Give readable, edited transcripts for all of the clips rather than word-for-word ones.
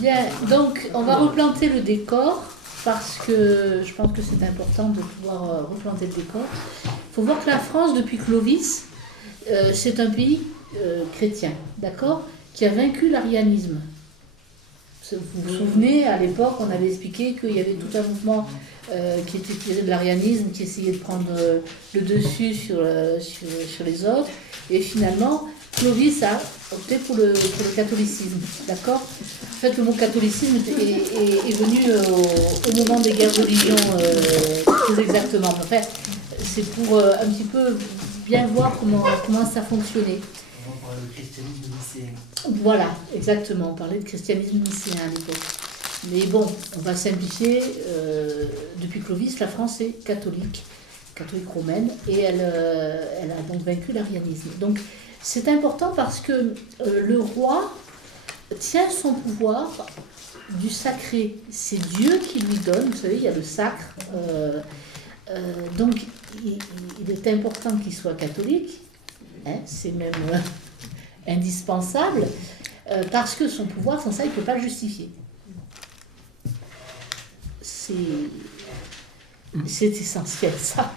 Bien, donc on va replanter le décor parce que je pense que c'est important de pouvoir replanter le décor. Il faut voir que la France, depuis Clovis, c'est un pays chrétien, d'accord, qui a vaincu l'arianisme. Vous vous souvenez, à l'époque, on avait expliqué qu'il y avait tout un mouvement qui était tiré de l'arianisme, qui essayait de prendre le dessus sur les autres. Et finalement, Clovis a opté pour le catholicisme, d'accord. En fait, le mot catholicisme est venu au moment des guerres de religion, plus exactement. En fait, c'est pour un petit peu bien voir comment ça fonctionnait. On parlait de christianisme nicéen. Voilà, exactement. On parlait de christianisme nicéen à l'époque. Mais bon, on va simplifier. Depuis Clovis, la France est catholique romaine, et elle a donc vaincu l'arianisme. Donc, c'est important parce que le roi tient son pouvoir du sacré. C'est Dieu qui lui donne, vous savez, il y a le sacre. Donc, il est important qu'il soit catholique. Hein, c'est même indispensable, parce que son pouvoir, sans ça, il ne peut pas le justifier. C'est essentiel, ça.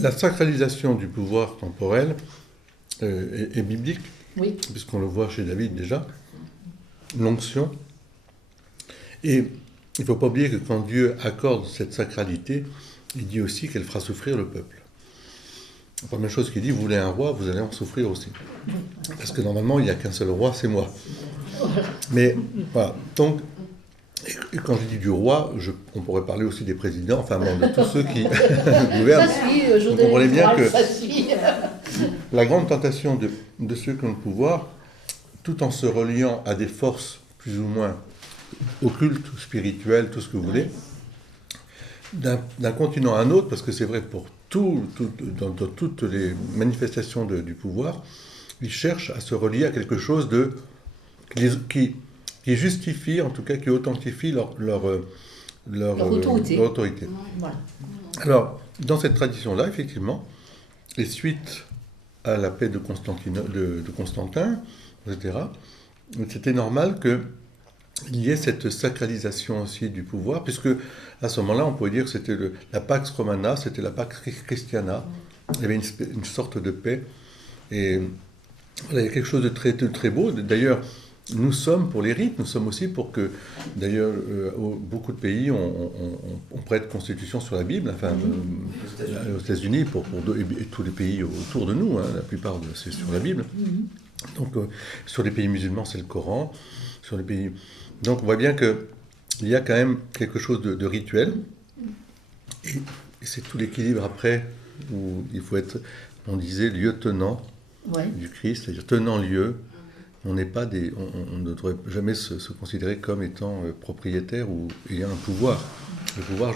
La sacralisation du pouvoir temporel est biblique, oui. Puisqu'on le voit chez David déjà, l'onction. Et il ne faut pas oublier que quand Dieu accorde cette sacralité, il dit aussi qu'elle fera souffrir le peuple. La première chose qu'il dit, vous voulez un roi, vous allez en souffrir aussi. Parce que normalement, il n'y a qu'un seul roi, c'est moi. Mais voilà, donc, et quand je dis du roi, on pourrait parler aussi des présidents, enfin bon, de tous ceux qui gouvernent. Ça suit, vous comprenez bien que ça suit. La grande tentation de ceux qui ont le pouvoir, tout en se reliant à des forces plus ou moins occultes, spirituelles, tout ce que vous voulez, d'un continent à un autre, parce que c'est vrai pour dans toutes les manifestations du pouvoir, ils cherchent à se relier à quelque chose qui justifie, en tout cas qui authentifie leur autorité. Voilà. Alors, dans cette tradition-là, effectivement, et suite à la paix de Constantin, etc., c'était normal qu'il y ait cette sacralisation aussi du pouvoir, puisque à ce moment-là, on pourrait dire que c'était la Pax Romana, c'était la Pax Christiana. Il y avait une sorte de paix. Et voilà, il y a quelque chose de très beau. D'ailleurs, nous sommes pour les rites, nous sommes aussi pour que, d'ailleurs, beaucoup de pays on prête constitution sur la Bible, enfin, aux États-Unis, et tous les pays autour de nous, hein, la plupart, c'est sur la Bible. Donc, sur les pays musulmans, c'est le Coran. Sur les pays... Donc, on voit bien qu'il y a quand même quelque chose de rituel. Et c'est tout l'équilibre après, où il faut être, on disait, lieutenant du Christ, c'est-à-dire tenant lieu. On ne devrait jamais se considérer comme étant propriétaire ou ayant un pouvoir. Le pouvoir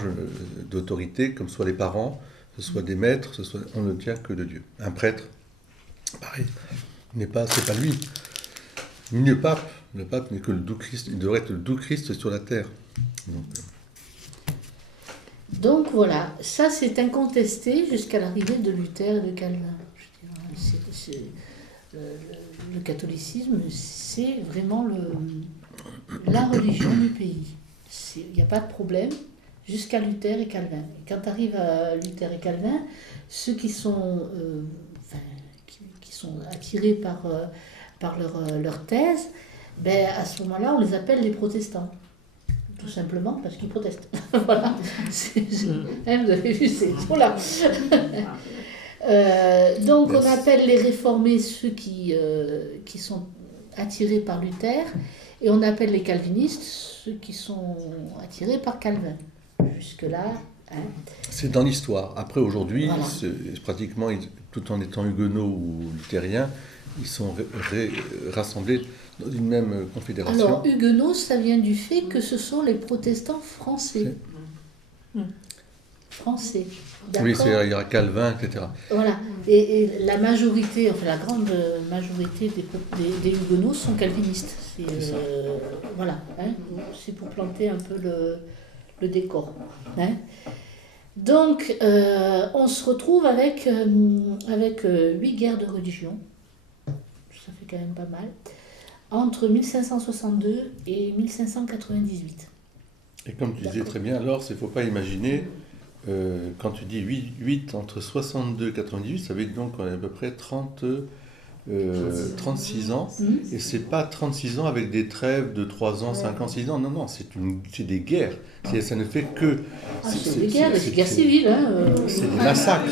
d'autorité, comme soit les parents, ce soit des maîtres, on ne tient que de Dieu. Un prêtre, pareil, c'est pas lui. Ni le pape n'est que le doux Christ. Il devrait être le doux Christ sur la terre. Donc voilà, ça c'est incontesté jusqu'à l'arrivée de Luther et de Calvin. Le catholicisme, c'est vraiment la religion du pays. Il n'y a pas de problème jusqu'à Luther et Calvin. Et quand arrive à Luther et Calvin, ceux qui sont attirés par leur thèse, à ce moment-là, on les appelle les protestants. Tout simplement parce qu'ils protestent. Voilà. Vous avez vu, c'est voilà. Donc on appelle les réformés ceux qui sont attirés par Luther, et on appelle les calvinistes ceux qui sont attirés par Calvin. Jusque-là... Hein. C'est dans l'histoire. Après, aujourd'hui, voilà. Pratiquement, tout en étant huguenots ou luthériens, ils sont rassemblés dans une même confédération. Alors, huguenots, ça vient du fait que ce sont les protestants français. Français. D'accord. Oui, il y aura Calvin, etc. Voilà. Et la majorité, enfin la grande majorité des huguenots sont calvinistes. Voilà. Hein, c'est pour planter un peu le décor. Hein. Donc, on se retrouve avec 8 guerres de religion. Ça fait quand même pas mal. entre 1562 et 1598. Et comme tu disais très bien, alors, il ne faut pas imaginer, quand tu dis 8 entre 62 et 98, ça veut dire donc qu'on a à peu près 36 ans. Et c'est pas 36 ans avec des trêves de 3 ans, 5 ans, 6 ans. Non, non, c'est des guerres. Ça ne fait que... C'est des guerres civiles. C'est des massacres.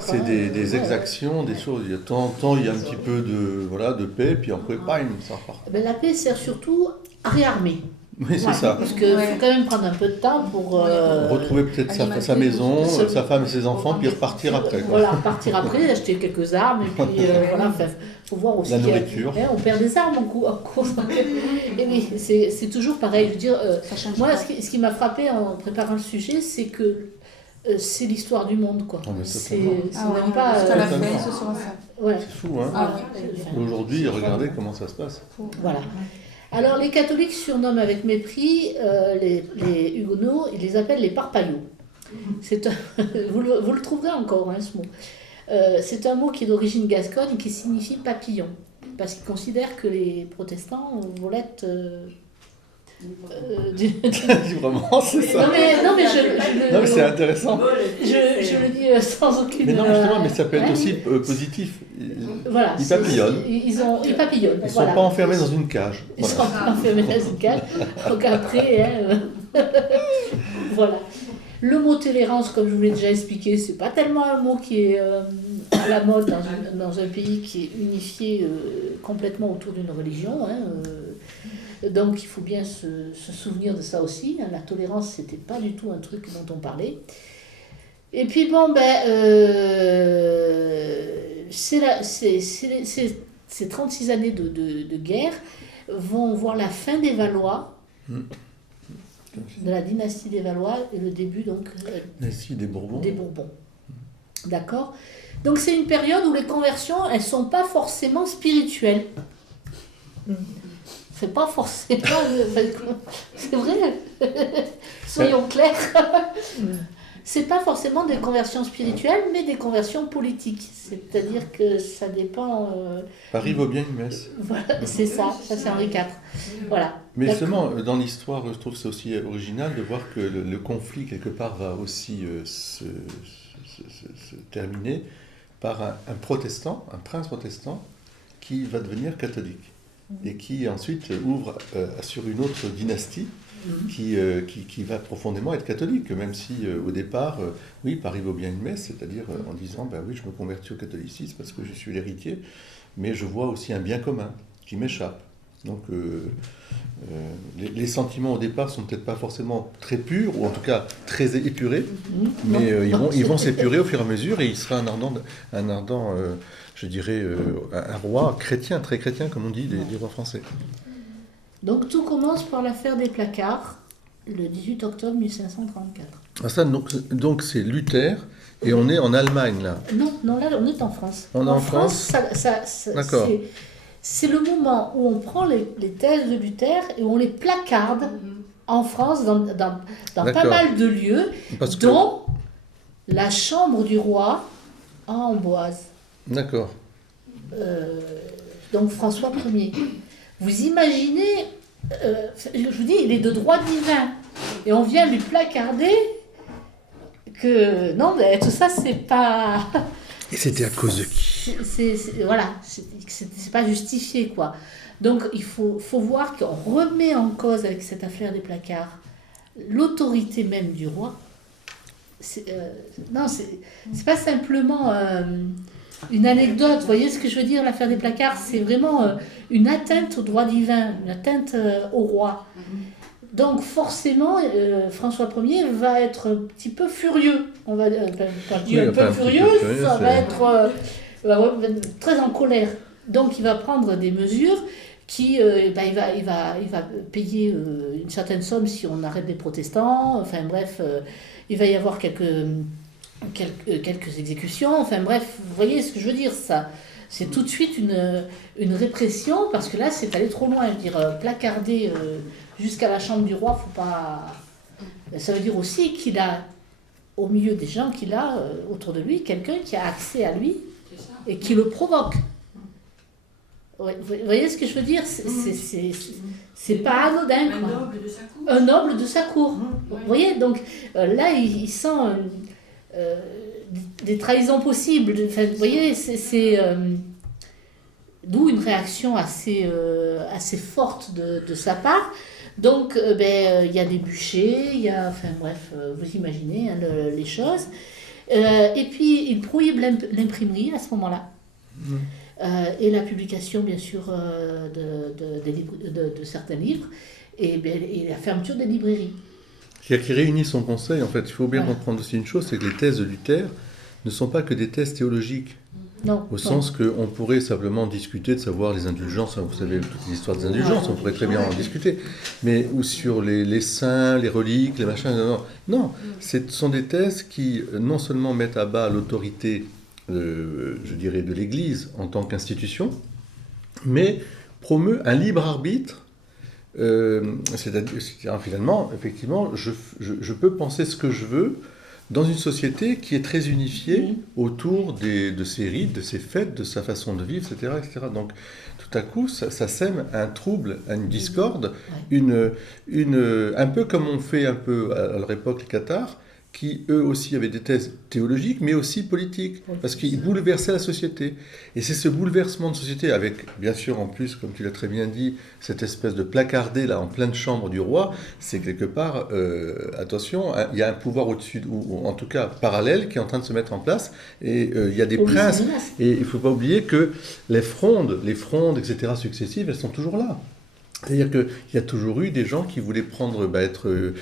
C'est des exactions, des choses. Il y a tant il y a un petit peu de paix, puis après, bam, ça repart. Ben, la paix sert surtout à réarmer. Oui, c'est ça. Parce qu'il faut quand même prendre un peu de temps pour... retrouver peut-être sa maison, sa femme et ses enfants, puis repartir après. Quoi. Voilà, repartir après, acheter quelques armes, et puis voilà, faut voir aussi... La nourriture. On perd des armes en course. Et oui, c'est toujours pareil. Je veux dire, moi, ce qui m'a frappé en préparant le sujet, c'est que c'est l'histoire du monde, quoi. C'est même pas... Ouais. C'est fou, hein. Aujourd'hui, regardez comment ça se passe. Voilà. Alors, les catholiques surnomment avec mépris les huguenots, ils les appellent les parpaillots. Vous le trouverez encore, hein, ce mot. C'est un mot qui est d'origine gasconne et qui signifie papillon, parce qu'ils considèrent que les protestants volettent... Vraiment, c'est ça. Non, mais c'est intéressant. Je le dis sans aucune... Mais non, justement, mais ça peut être aussi positif. Voilà, ils papillonnent. Ils papillonnent. Ils ne sont pas enfermés dans une cage. Ils ne sont pas enfermés dans une cage. Donc après, voilà. Le mot tolérance, comme je vous l'ai déjà expliqué, c'est pas tellement un mot qui est à la mode dans un pays qui est unifié complètement autour d'une religion. Donc il faut bien se souvenir de ça aussi. La tolérance, c'était pas du tout un truc dont on parlait. Et puis bon, ces 36 années de guerre vont voir la fin des Valois, de la dynastie des Valois, et le début donc des Bourbons. D'accord. Donc c'est une période où les conversions, elles sont pas forcément spirituelles. C'est pas forcément... C'est vrai. Soyons clairs. C'est pas forcément des conversions spirituelles, mais des conversions politiques. C'est-à-dire que ça dépend... Paris vaut bien une messe. Voilà, c'est ça c'est Henri IV. Voilà. Mais justement, dans l'histoire, je trouve que c'est aussi original de voir que le conflit, quelque part, va aussi se terminer par un protestant, un prince protestant, qui va devenir catholique. Et qui ensuite ouvre sur une autre dynastie qui va profondément être catholique, même si au départ, oui, Paris vaut bien une messe, c'est-à-dire en disant, oui, je me convertis au catholicisme parce que je suis l'héritier, mais je vois aussi un bien commun qui m'échappe. Donc les sentiments au départ sont peut-être pas forcément très purs, ou en tout cas très épurés, mais ils vont s'épurer au fur et à mesure, et il sera un ardent je dirais, un roi chrétien, très chrétien, comme on dit, des rois français. Donc tout commence par l'affaire des placards, le 18 octobre 1534. Ah, ça, donc c'est Luther, et on est en Allemagne, là. Non, là, on est en France. On est en France. D'accord. C'est le moment où on prend les thèses de Luther et où on les placarde en France, dans pas mal de lieux, dont la chambre du roi à Amboise. D'accord. Donc François Ier. Vous imaginez, je vous dis, il est de droit divin. Et on vient lui placarder que... Non, mais tout ça, c'est pas... Et c'était à cause de qui ? Voilà, c'est pas justifié, quoi. Donc il faut voir qu'on remet en cause, avec cette affaire des placards, l'autorité même du roi. Non, c'est pas simplement... une anecdote, vous voyez ce que je veux dire, l'affaire des placards, c'est vraiment une atteinte au droit divin, une atteinte au roi. Donc forcément, François Ier va être un petit peu furieux. On va, quand je dis un peu furieux, ça va être très en colère. Donc il va prendre des mesures qui, il va payer une certaine somme si on arrête les protestants, enfin bref, il va y avoir quelques exécutions, enfin bref, vous voyez ce que je veux dire, ça. C'est tout de suite une répression, parce que là, c'est aller trop loin. Je veux dire, placarder jusqu'à la chambre du roi, faut pas... Ça veut dire aussi qu'il a, au milieu des gens qu'il a autour de lui, quelqu'un qui a accès à lui et qui le provoque. Ouais, vous voyez ce que je veux dire? C'est pas anodin, Un quoi. noble de sa cour. Un noble de sa cour. Vous Ouais. voyez, donc là, il sent euh, des trahisons possibles. Enfin, vous voyez, d'où une réaction assez forte de sa part. Donc, il y a des bûchers, il y a, enfin bref, vous imaginez hein, les choses. Et puis, il prohibe l'imprimerie à ce moment-là. Et la publication, bien sûr, de certains livres. Et la fermeture des librairies. Qui réunit son conseil, en fait. Il faut bien comprendre aussi une chose, c'est que les thèses de Luther ne sont pas que des thèses théologiques. Non. Au sens qu'on pourrait simplement discuter de savoir les indulgences, vous savez toute l'histoire des indulgences, on pourrait très bien en discuter, mais ou sur les saints, les reliques, les machins, non, ce sont des thèses qui non seulement mettent à bas l'autorité, je dirais, de l'Église en tant qu'institution, mais promeut un libre arbitre, c'est-à-dire finalement, effectivement, je peux penser ce que je veux, dans une société qui est très unifiée autour de ses rites, de ses fêtes, de sa façon de vivre, etc. etc. Donc, tout à coup, ça sème un trouble, une discorde, un peu comme on fait un peu à leur époque les Cathares, qui eux aussi avaient des thèses théologiques, mais aussi politiques, parce qu'ils bouleversaient la société. Et c'est ce bouleversement de société, avec, bien sûr, en plus, comme tu l'as très bien dit, cette espèce de placardé, là, en pleine chambre du roi, c'est quelque part, attention, il y a un pouvoir au-dessus, ou en tout cas parallèle, qui est en train de se mettre en place, et il y a des princes, et il ne faut pas oublier que les frondes, etc., successives, elles sont toujours là. C'est-à-dire qu'il y a toujours eu des gens qui voulaient être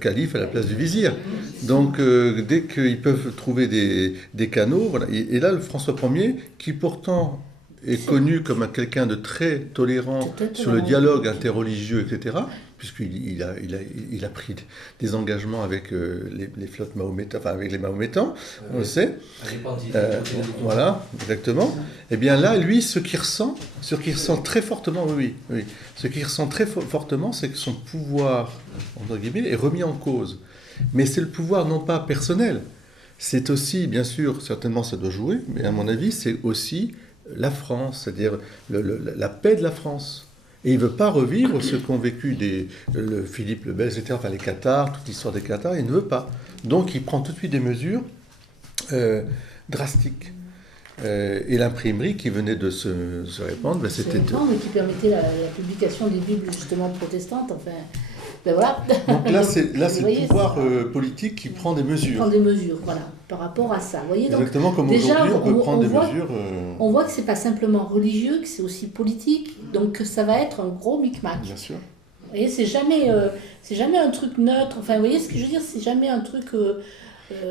calife à la place du vizir. Donc, dès qu'ils peuvent trouver des canaux, voilà. Et là, le François Ier, qui pourtant est connu comme quelqu'un de très tolérant sur le dialogue interreligieux, etc., puisqu'il a pris des engagements avec les flottes mahométanes, enfin avec les mahométans, on le sait. Voilà, exactement. Et bien là, lui, ce qu'il ressent très fortement, ce qu'il ressent très fortement, c'est que son pouvoir, entre guillemets, est remis en cause. Mais c'est le pouvoir non pas personnel, c'est aussi, bien sûr, certainement ça doit jouer, mais à mon avis, c'est aussi la France, c'est-à-dire la paix de la France. Et il ne veut pas revivre ce qu'ont vécu le Philippe le Bel, etc., enfin les Cathares, toute l'histoire des Cathares, il ne veut pas. Donc il prend tout de suite des mesures drastiques. Et l'imprimerie qui venait de se répandre, c'était... Mais qui permettait la publication des Bibles justement protestantes, enfin... Ben voilà. Donc là, c'est le pouvoir politique qui prend des mesures. Qui prend des mesures, voilà, par rapport à ça. Vous voyez, donc, exactement comme déjà, aujourd'hui, on peut prendre des mesures... On voit que c'est pas simplement religieux, que c'est aussi politique, donc que ça va être un gros micmac. Bien sûr. Vous voyez, c'est jamais un truc neutre. Enfin, vous voyez ce que je veux dire, c'est jamais un truc...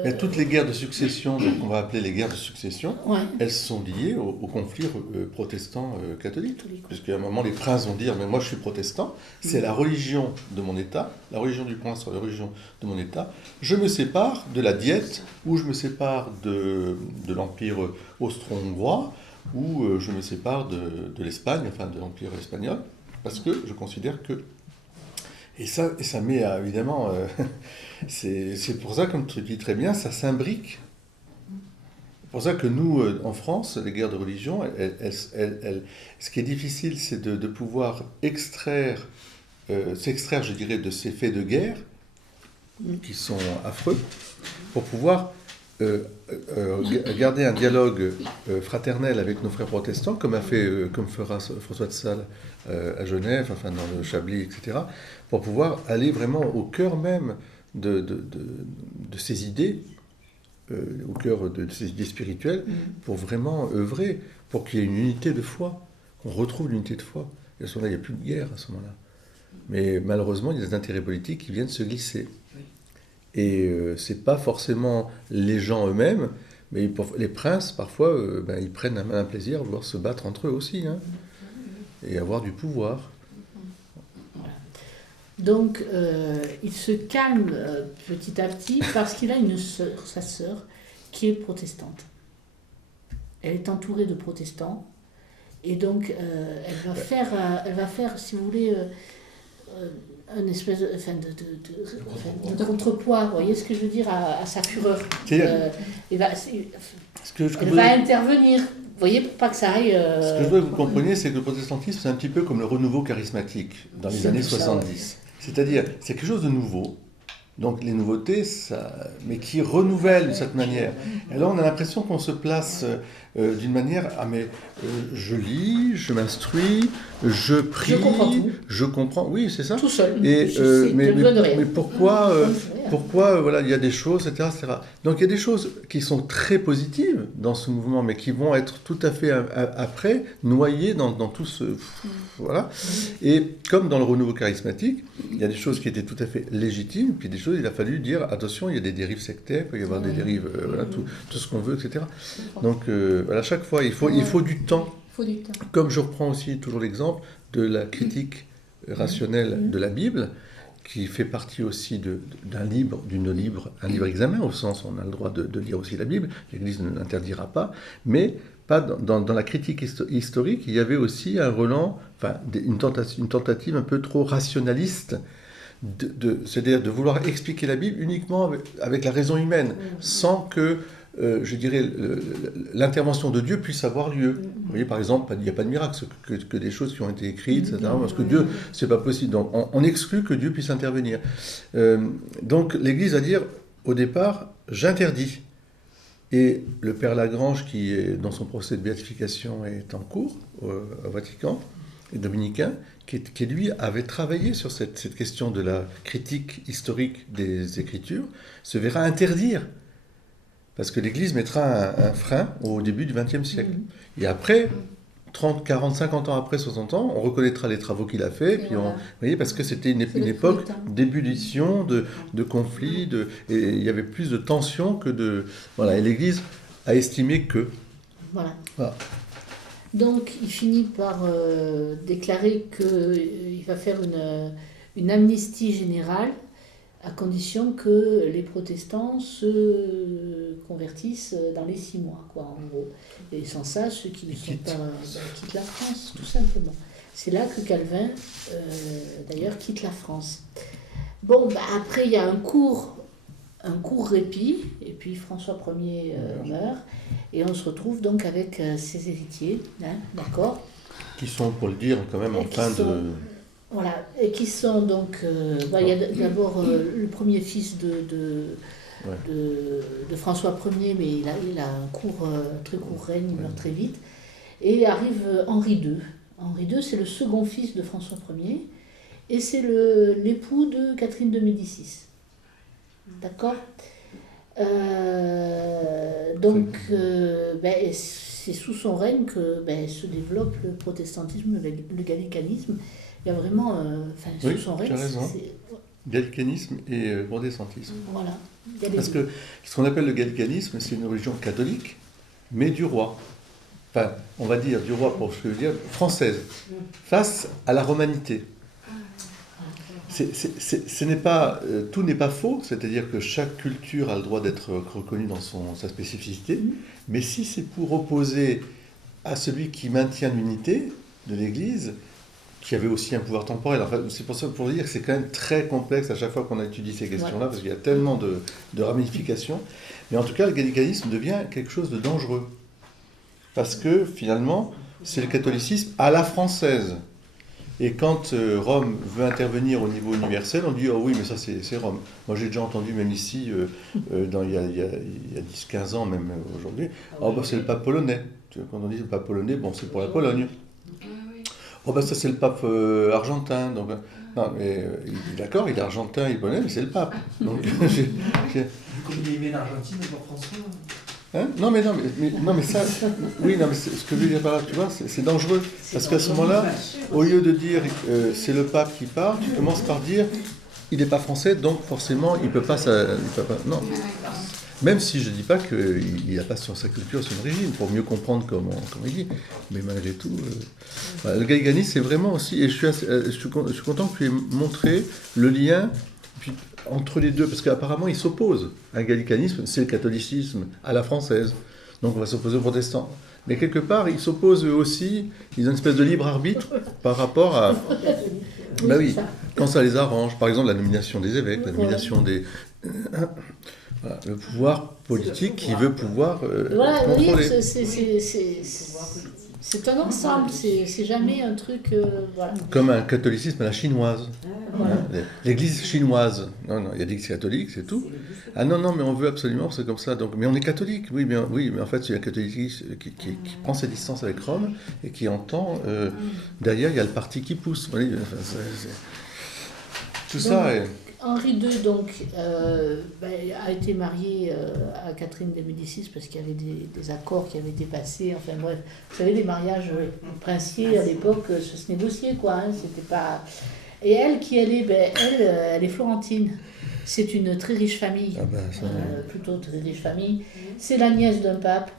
Mais toutes les guerres de succession, donc on va appeler les guerres de succession, elles sont liées au conflit protestant-catholique. Parce qu'à un moment, les princes vont dire, mais moi je suis protestant, c'est la religion de mon État, la religion du prince sur la religion de mon État, je me sépare de la diète, ou je me sépare de l'Empire austro-hongrois, ou je me sépare de l'Espagne, enfin de l'Empire espagnol, parce que je considère que... Et ça met évidemment... c'est pour ça, comme tu dis très bien, ça s'imbrique. C'est pour ça que nous, en France, les guerres de religion, ce qui est difficile, c'est de pouvoir s'extraire, je dirais, de ces faits de guerre, qui sont affreux, pour pouvoir garder un dialogue fraternel avec nos frères protestants, comme fera François de Sales à Genève, enfin dans le Chablis, etc., pour pouvoir aller vraiment au cœur même de ces idées, au cœur de ces idées spirituelles, pour vraiment œuvrer, pour qu'il y ait une unité de foi, qu'on retrouve l'unité de foi. Et à ce moment-là, il n'y a plus de guerre à ce moment-là. Mais malheureusement, il y a des intérêts politiques qui viennent se glisser. Et ce n'est pas forcément les gens eux-mêmes, mais les princes, parfois, ils prennent un plaisir à vouloir se battre entre eux aussi, hein, et avoir du pouvoir. Donc, il se calme petit à petit parce qu'il a une sœur, sa sœur, qui est protestante. Elle est entourée de protestants. Et donc, elle va faire, si vous voulez, un espèce de contrepoids, vous voyez ce que je veux dire, à sa fureur. Elle va intervenir, vous voyez, pour pas que ça aille... Ce que je veux que vous compreniez, c'est que le protestantisme, c'est un petit peu comme le renouveau charismatique dans les années 70. Ouais. C'est-à-dire, c'est quelque chose de nouveau. Donc les nouveautés, mais qui renouvellent de cette manière. Et là, on a l'impression qu'on se place d'une manière, je lis, je m'instruis, je prie, je comprends. Oui, c'est ça. Tout seul. Et, mais pourquoi, voilà, il y a des choses, etc., etc. Donc il y a des choses qui sont très positives dans ce mouvement, mais qui vont être tout à fait après noyées dans tout ce... Voilà. Et comme dans le renouveau charismatique, il y a des choses qui étaient tout à fait légitimes, puis des choses, il a fallu dire, attention, il y a des dérives sectaires, il peut y avoir des dérives, voilà, tout ce qu'on veut, etc. Donc, à chaque fois, il faut du temps. Comme je reprends aussi toujours l'exemple de la critique rationnelle de la Bible, qui fait partie aussi un livre examen, au sens où on a le droit de lire aussi la Bible, l'Église ne l'interdira pas, mais pas dans la critique historique, il y avait aussi un relent, une tentative un peu trop rationaliste, c'est-à-dire de vouloir expliquer la Bible uniquement avec la raison humaine, sans que, je dirais, l'intervention de Dieu puisse avoir lieu. Vous voyez, par exemple, il n'y a pas de miracle, que des choses qui ont été écrites, etc., parce que Dieu, c'est pas possible. Donc, on exclut que Dieu puisse intervenir. Donc, l'Église va dire, au départ, j'interdis. Et le père Lagrange, qui est dans son procès de béatification, est en cours au Vatican, et dominicain, qui lui avait travaillé sur cette question de la critique historique des Écritures, se verra interdire. Parce que l'Église mettra un frein au début du XXe siècle. Et après, 30, 40, 50 ans après, 60 ans, on reconnaîtra les travaux qu'il a faits. Puis vous voyez, parce que c'était une époque d'ébullition, de conflits, et il y avait plus de tensions que de... Voilà, et l'Église a estimé que... Voilà. Donc, il finit par déclarer qu'il va faire une amnistie générale à condition que les protestants se convertissent dans les 6 mois, quoi, en gros. Et sans ça, ceux qui ne sont pas quittent la France, tout simplement. C'est là que Calvin, d'ailleurs, quitte la France. Bon, après, il y a un court répit, et puis François Ier meurt, et on se retrouve donc avec ses héritiers, d'accord ? Qui sont, pour le dire, quand même en fin de... Voilà, et qui sont donc... il y a d'abord le premier fils de François Ier, mais il a un très court règne, il meurt très vite. Et arrive Henri II. Henri II, c'est le second fils de François Ier, et c'est l'époux de Catherine de Médicis. D'accord ? Donc, c'est sous son règne que se développe le protestantisme, le gallicanisme. Il y a vraiment, sous son règne, gallicanisme et protestantisme. Voilà. Parce que ce qu'on appelle le gallicanisme, c'est une religion catholique, mais du roi. Enfin, on va dire du roi, pour ce que je veux dire, française, face à la romanité. Tout n'est pas faux, c'est-à-dire que chaque culture a le droit d'être reconnue dans sa spécificité, mais si c'est pour opposer à celui qui maintient l'unité de l'Église, qui avait aussi un pouvoir temporel. Enfin, c'est pour ça pour dire que c'est quand même très complexe à chaque fois qu'on étudie ces questions-là, parce qu'il y a tellement de ramifications. Mais en tout cas, le gallicanisme devient quelque chose de dangereux. Parce que, finalement, c'est le catholicisme à la française. Et quand Rome veut intervenir au niveau universel, on dit « Oh oui, mais ça, c'est Rome ». Moi, j'ai déjà entendu, même ici, il y a 10-15 ans, même aujourd'hui, « Oh, c'est le pape polonais ». Quand on dit le pape polonais, bon, c'est pour la Pologne. Oh, ça, c'est le pape argentin. Donc, non, mais d'accord, il est argentin, il est polonais, mais c'est le pape. Donc, comme il aimait l'Argentine, pour François. Hein ? Non, mais ça, oui, non, mais ce que je veux dire par là, tu vois, c'est dangereux. Parce qu'à ce moment-là, au lieu de dire c'est le pape qui parle, tu commences par dire il n'est pas français, donc forcément, il peut pas. Non. Même si je ne dis pas qu'il n'a pas sur sa culture, son origine, pour mieux comprendre comment il dit. Mais malgré tout, le gallicanisme, c'est vraiment aussi, et je suis content que tu aies montré le lien entre les deux, parce qu'apparemment, ils s'opposent. Un gallicanisme, c'est le catholicisme à la française. Donc on va s'opposer aux protestants. Mais quelque part, ils s'opposent eux aussi, ils ont une espèce de libre arbitre par rapport à... Ben oui, quand ça les arrange. Par exemple, la nomination des évêques, la nomination des... Voilà, le pouvoir politique qui veut pouvoir Voilà, vous voyez, contrôler. c'est un ensemble, c'est jamais un truc... voilà. Comme un catholicisme à la chinoise. Voilà. L'église chinoise. Non, il y a l'église catholique, c'est tout. Ah non, mais on veut absolument, c'est comme ça. Donc, mais on est catholique, oui, mais en fait, c'est un catholicisme qui prend ses distances avec Rome et qui entend... derrière, il y a le parti qui pousse. Vous voyez, enfin, tout ça est... Henri II donc, a été marié à Catherine de Médicis parce qu'il y avait des accords qui avaient été passés. Enfin bref, vous savez, les mariages princiers à l'époque, ça se négociait, quoi. Hein, c'était pas... Et elle, qui elle est, elle est florentine. C'est une très riche famille, plutôt très riche famille. C'est la nièce d'un pape.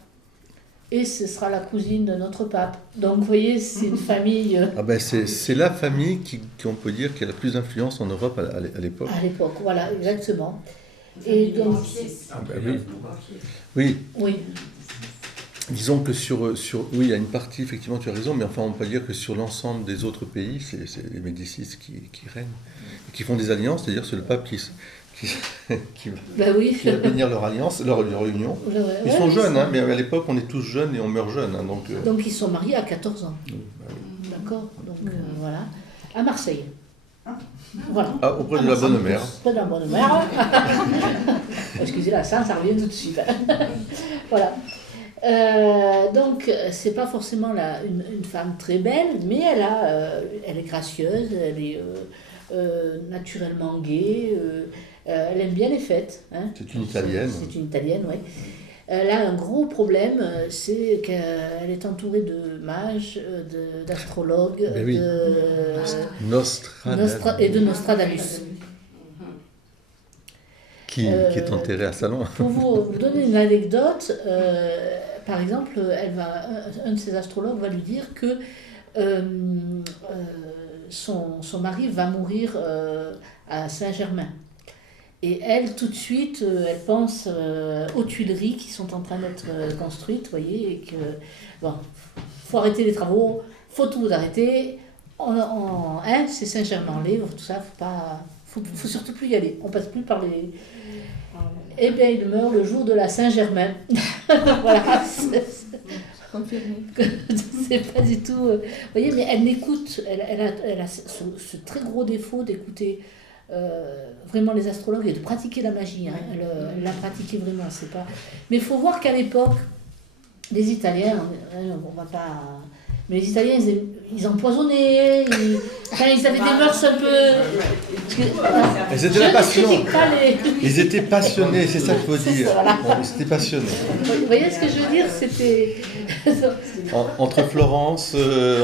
Et ce sera la cousine de notre pape. Donc, vous voyez, c'est une famille... c'est la famille qu'on peut dire qui a la plus d'influence en Europe à l'époque. À l'époque, voilà, exactement. Et donc... Oui. Oui. Disons que oui, il y a une partie, effectivement, tu as raison, mais enfin, on peut dire que sur l'ensemble des autres pays, c'est les Médicis qui règnent, et qui font des alliances, c'est-à-dire c'est le pape qui va bénir leur alliance, leur union. Ils sont jeunes, hein, mais à l'époque, on est tous jeunes et on meurt jeunes. Hein, donc ils sont mariés à 14 ans. Oui. D'accord. Donc voilà. À Marseille. Voilà. Auprès de la bonne mère. Auprès de la bonne mère. Excusez ça revient tout de suite. Voilà. Donc, c'est pas forcément une femme très belle, mais elle est gracieuse, elle est naturellement gaie, elle aime bien les fêtes. Hein. C'est une Italienne. C'est une Italienne, oui. Elle a un gros problème, c'est qu'elle est entourée de mages, d'astrologues, oui. et de Nostradamus. Qui est enterré à Salon. Pour vous donner une anecdote, par exemple, un de ses astrologues va lui dire que son mari va mourir à Saint-Germain. Et elle, tout de suite, elle pense aux Tuileries qui sont en train d'être construites, vous voyez, et que, bon, faut arrêter les travaux, faut tout arrêter. C'est Saint-Germain-en-Laye, tout ça, faut surtout plus y aller. On passe plus par les... Eh bien, il meurt le jour de la Saint-Germain. Voilà. C'est pas du tout... Vous voyez, mais elle n'écoute... Elle a ce très gros défaut d'écouter vraiment les astrologues et de pratiquer la magie. Hein. Elle l'a pratiqué vraiment, c'est pas... Mais il faut voir qu'à l'époque, les Italiens, on va pas... Mais les Italiens, ils empoisonnaient, ils avaient des mœurs un peu... Ils étaient la passion. Ils étaient passionnés, c'est ça qu'il faut dire. Voilà. Ils étaient passionnés. Vous voyez ce que je veux dire? C'était... entre Florence,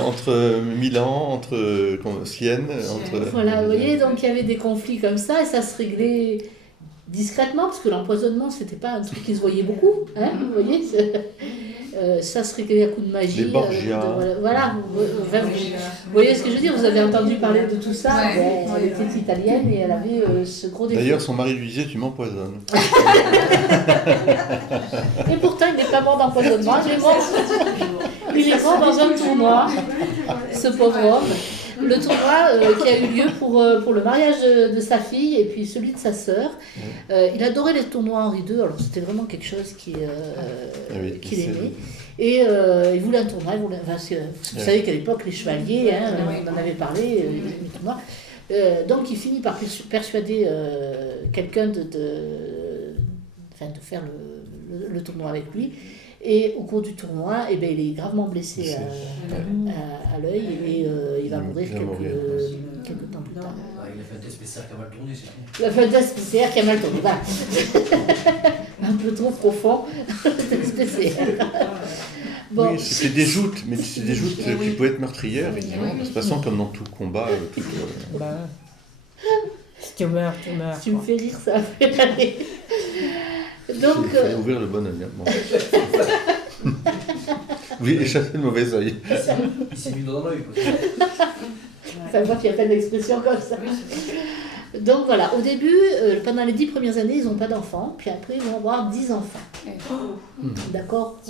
entre Milan, entre Sienne, entre... Voilà, vous voyez, donc il y avait des conflits comme ça, et ça se réglait discrètement, parce que l'empoisonnement, c'était pas un truc qui se voyait beaucoup, hein, vous voyez, ça se réglait à coups de magie. Les Borgia. Voilà, vous voyez ce que je veux dire, vous avez entendu parler de tout ça, elle était italienne et elle avait ce gros défaut. D'ailleurs, son mari lui disait, tu m'empoisonnes. Et pourtant, il n'est pas mort d'empoisonnement, il est mort dans un tournoi, ce pauvre homme. Le tournoi qui a eu lieu pour le mariage de sa fille et puis celui de sa sœur. Il adorait les tournois Henri II, alors c'était vraiment quelque chose qu'il aimait. Et il voulait un tournoi, vous savez qu'à l'époque, les chevaliers, hein, on en avait parlé, les tournois. Donc il finit par persuader quelqu'un de faire le tournoi avec lui. Et au cours du tournoi, il est gravement blessé à l'œil et il va mourir quelques temps plus tard. Il a fait un test PCR qui a mal tourné, c'est tout. Il a fait un test PCR qui a mal tourné, voilà. Un peu trop profond, le test PCR. Bon. Oui, c'était des joutes, mais c'est des joutes qui pouvaient être meurtrières, évidemment. De toute façon, comme dans tout combat. Si tu meurs, tu meurs. Si tu me fais rire, ça fait aller. Donc, il fallait ouvrir le bon œil. Bon. Oui, et chasser le mauvais œil. Il s'est mis dans l'œil. Ça voit qu'il y a pas d'expression comme ça. Donc voilà, au début, pendant les 10 premières années, ils n'ont pas d'enfants, puis après, ils vont avoir 10 enfants. D'accord.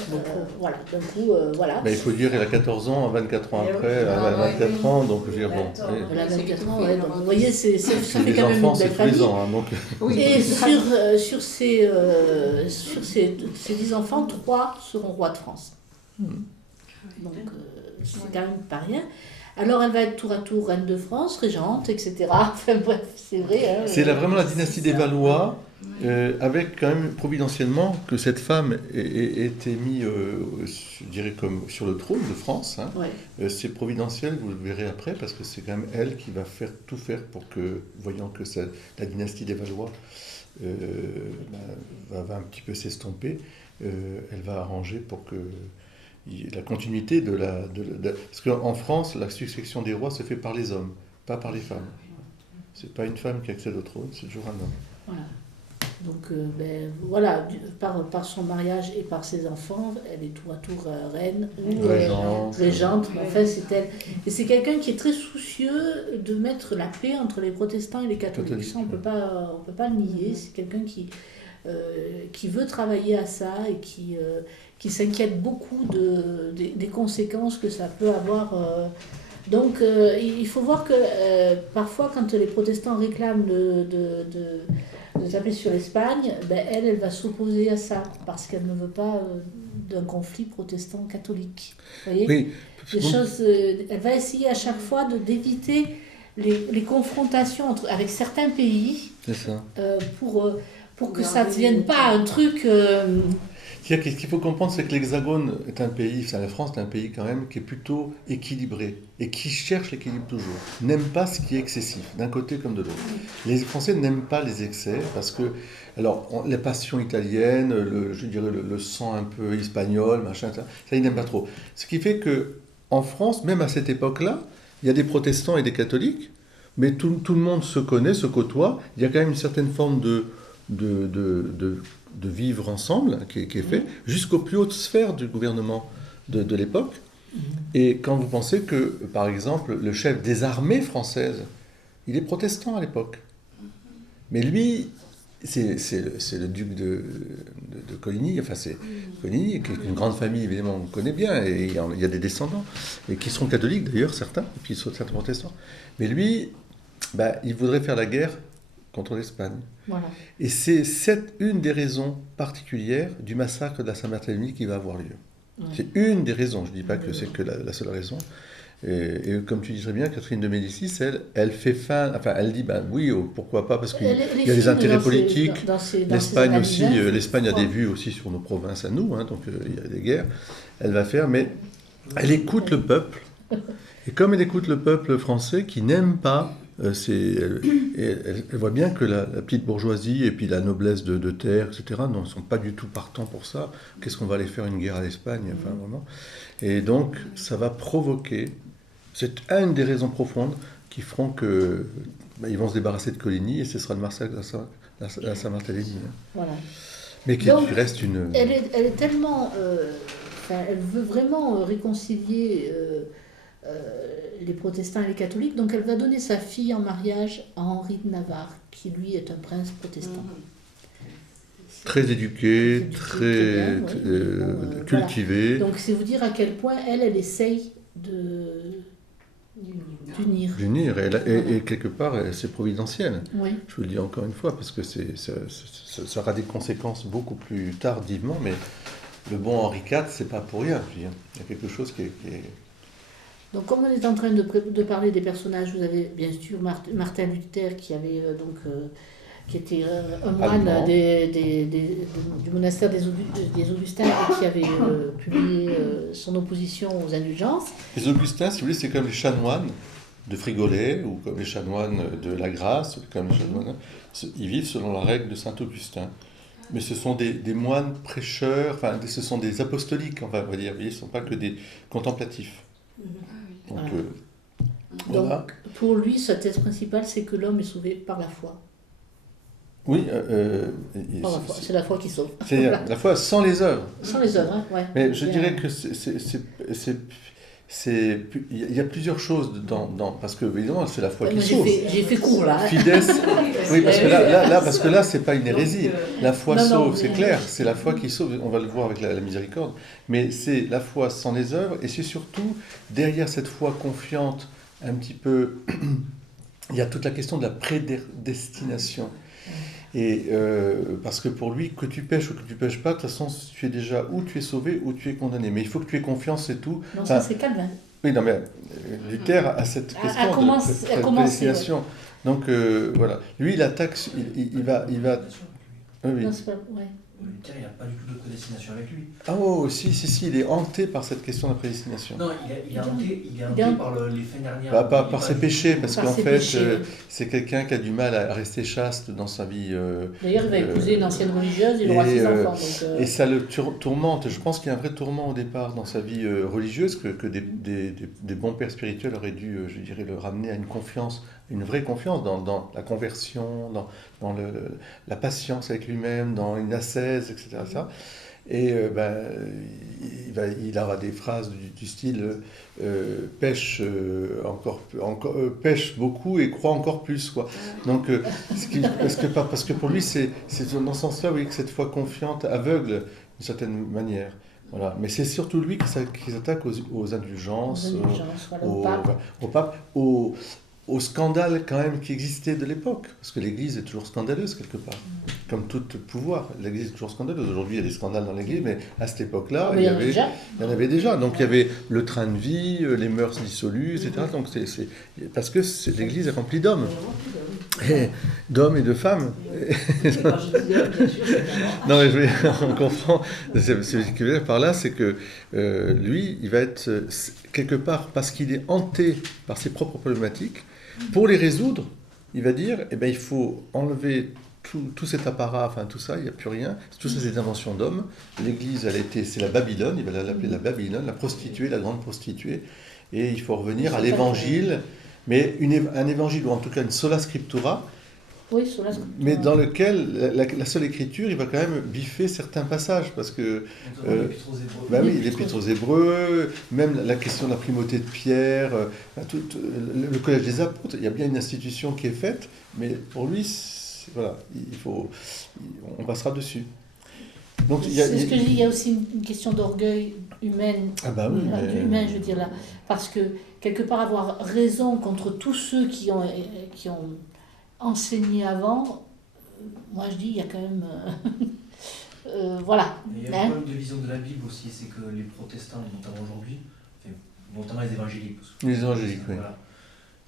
Voilà, d'un coup, voilà. Mais il faut dire, elle a 14 ans, 24 ans après, elle a 24 ans, donc je veux dire, bon. Elle a 24 ans, ouais, donc vous voyez, ça fait Les quand même enfants, une belle c'est tous les famille. ans, hein, donc. Et sur ces 10 enfants, 3 seront rois de France. Donc c'est quand même pas rien. Alors elle va être tour à tour reine de France, régente, etc. Enfin bref, c'est vrai. Hein, C'est vraiment la dynastie des Valois, avec quand même providentiellement que cette femme ait été mise, je dirais, comme sur le trône de France. Hein. Ouais. C'est providentiel, vous le verrez après, parce que c'est quand même elle qui va tout faire pour que, voyant que la dynastie des Valois va un petit peu s'estomper, elle va arranger pour que la continuité parce qu'en France, la succession des rois se fait par les hommes, pas par les femmes. C'est pas une femme qui accède au trône, c'est toujours un homme. Voilà. Donc voilà, par son mariage et par ses enfants, elle est tour à tour reine ou régente. Mais enfin, c'est elle. Et c'est quelqu'un qui est très soucieux de mettre la paix entre les protestants et les catholiques. Ça, on peut pas le nier. C'est quelqu'un qui veut travailler à ça et qui s'inquiète beaucoup des conséquences que ça peut avoir. Donc, il faut voir que parfois, quand les protestants réclament de taper sur l'Espagne, elle va s'opposer à ça, parce qu'elle ne veut pas d'un conflit protestant-catholique. Vous voyez, oui. Elle va essayer à chaque fois d'éviter les confrontations avec certains pays pour que ça ne devienne pas un truc... Ce qu'il faut comprendre, c'est que l'Hexagone est un pays, la France est un pays quand même qui est plutôt équilibré et qui cherche l'équilibre toujours. N'aime pas ce qui est excessif, d'un côté comme de l'autre. Les Français n'aiment pas les excès parce que, les passions italiennes, je dirais le sang un peu espagnol, machin, ça ils n'aiment pas trop. Ce qui fait que en France, même à cette époque-là, il y a des protestants et des catholiques, mais tout le monde se connaît, se côtoie. Il y a quand même une certaine forme de vivre ensemble, qui est fait, jusqu'aux plus hautes sphères du gouvernement de l'époque. Et quand vous pensez que, par exemple, le chef des armées françaises, il est protestant à l'époque. Mais lui, c'est le duc de Coligny, enfin c'est Coligny, qui est une grande famille, évidemment, on connaît bien, et il y a des descendants, et qui sont catholiques d'ailleurs, certains, et puis certains protestants. Mais lui, il voudrait faire la guerre contre l'Espagne. Voilà. Et c'est une des raisons particulières du massacre de la Saint-Barthélemy qui va avoir lieu. Ouais. C'est une des raisons, je ne dis pas que c'est que la seule raison. Et comme tu dis très bien, Catherine de Médicis, elle fait fin, enfin elle dit, oui, pourquoi pas, parce qu'il y a des intérêts politiques. L'Espagne aussi, l'Espagne a des vues aussi sur nos provinces à nous, hein, donc il y a des guerres. Elle va faire, mais elle écoute le peuple. Et comme elle écoute le peuple français qui n'aime pas, elle voit bien que la petite bourgeoisie et puis la noblesse de terre, etc., ne sont pas du tout partants pour ça. Qu'est-ce qu'on va aller faire une guerre à l'Espagne, enfin, vraiment. Et donc, ça va provoquer... C'est une des raisons profondes qui feront que ils vont se débarrasser de Coligny et ce sera le massacre de la Saint-Barthélemy. Hein. Voilà. Mais qui reste une... Elle est tellement... elle veut vraiment réconcilier... les protestants et les catholiques, donc elle va donner sa fille en mariage à Henri de Navarre, qui lui est un prince protestant. Très éduqué, très cultivé. Voilà. Donc c'est vous dire à quel point elle essaye d'unir. Et quelque part, c'est providentiel. Oui. Je vous le dis encore une fois, parce que ça aura des conséquences beaucoup plus tardivement, mais le bon Henri IV, c'est pas pour rien. Je veux dire. Il y a quelque chose qui est... Donc, comme on est en train de parler des personnages, vous avez bien sûr Martin Luther qui avait qui était un moine du monastère des Augustins et qui avait publié son opposition aux indulgences. Les Augustins, si vous voulez, c'est comme les chanoines de Frigolet ou comme les chanoines de la Grâce, comme les chanoines, ils vivent selon la règle de saint Augustin. Mais ce sont des moines prêcheurs, enfin, ce sont des apostoliques, on va dire. Vous voyez, ce ne sont pas que des contemplatifs. Donc, voilà. Donc, pour lui, sa thèse principale, c'est que l'homme est sauvé par la foi. Oui, c'est la foi qui sauve. C'est la foi sans les œuvres. Sans les œuvres, hein, ouais. Mais je dirais que il y a plusieurs choses parce que évidemment c'est la foi qui Moi, sauve. j'ai fait court là. Fides, oui, parce que là c'est pas une hérésie. La foi Non, sauve, mais- c'est clair. C'est la foi qui sauve. On va le voir avec la miséricorde. Mais c'est la foi sans les œuvres, et c'est surtout derrière cette foi confiante, un petit peu, il y a toute la question de la prédestination. Et parce que pour lui, que tu pêches ou que tu pêches pas, de toute façon, tu es déjà ou tu es sauvé ou tu es condamné. Mais il faut que tu aies confiance, c'est tout. Non, ça c'est Calvin. Oui, non, mais Luther a cette question de prédestination. Donc voilà, lui il attaque, il va. Oui. Non, c'est pas... ouais. Luther, il n'y a pas du tout de prédestination avec lui. Ah oh, si, il est hanté par cette question de la prédestination. Non, il est hanté par l'effet dernier. Par ses péchés, parce qu'en fait, péchés. c'est quelqu'un qui a du mal à rester chaste dans sa vie. D'ailleurs, il va épouser une ancienne religieuse et il aura 6 enfants. Donc, Et ça le tourmente. Je pense qu'il y a un vrai tourment au départ dans sa vie religieuse, que des bons pères spirituels auraient dû, je dirais, le ramener à une confiance, une vraie confiance dans la conversion, dans la patience avec lui-même, dans une ascèse, etc. Ça. Et il aura des phrases du style pêche pêche beaucoup et croit encore plus, quoi. Donc parce que pour lui c'est dans ce sens-là, oui, que cette foi confiante aveugle d'une certaine manière. Voilà. Mais c'est surtout lui qui s'attaque aux indulgences, voilà, au pape, au scandale quand même qui existait de l'époque, parce que l'Église est toujours scandaleuse quelque part, comme tout pouvoir. L'Église est toujours scandaleuse. Aujourd'hui, il y a des scandales dans l'Église, mais à cette époque-là, il y en avait déjà. Donc il y avait le train de vie, les mœurs dissolues, etc. Donc parce que l'Église est remplie d'hommes, d'hommes et de femmes. Non, mais on comprend. Ce que je veux dire par là, c'est que lui, il va être quelque part, parce qu'il est hanté par ses propres problématiques. Pour les résoudre, il va dire, il faut enlever tout cet apparat, enfin tout ça, il n'y a plus rien. Tout ça, c'est des inventions d'hommes. L'Église, c'est la Babylone, il va l'appeler la Babylone, la prostituée, la grande prostituée. Et il faut revenir à l'Évangile, mais un Évangile, ou en tout cas une sola scriptura, oui, sur la scripture. Mais dans lequel la seule écriture, il va quand même biffer certains passages, parce que l'Épître aux Hébreux, même la question de la primauté de Pierre, le collège des apôtres, il y a bien une institution qui est faite, mais pour lui, voilà, on passera dessus. Donc, c'est ce que je dis, il y a aussi une question d'orgueil humaine, humain, je veux dire là, parce que quelque part avoir raison contre tous ceux qui ont enseigné avant, moi je dis, il y a quand même... voilà. Il y a un problème de vision de la Bible aussi, c'est que les protestants, notamment aujourd'hui, notamment les évangéliques, les évangéliques, oui. Voilà,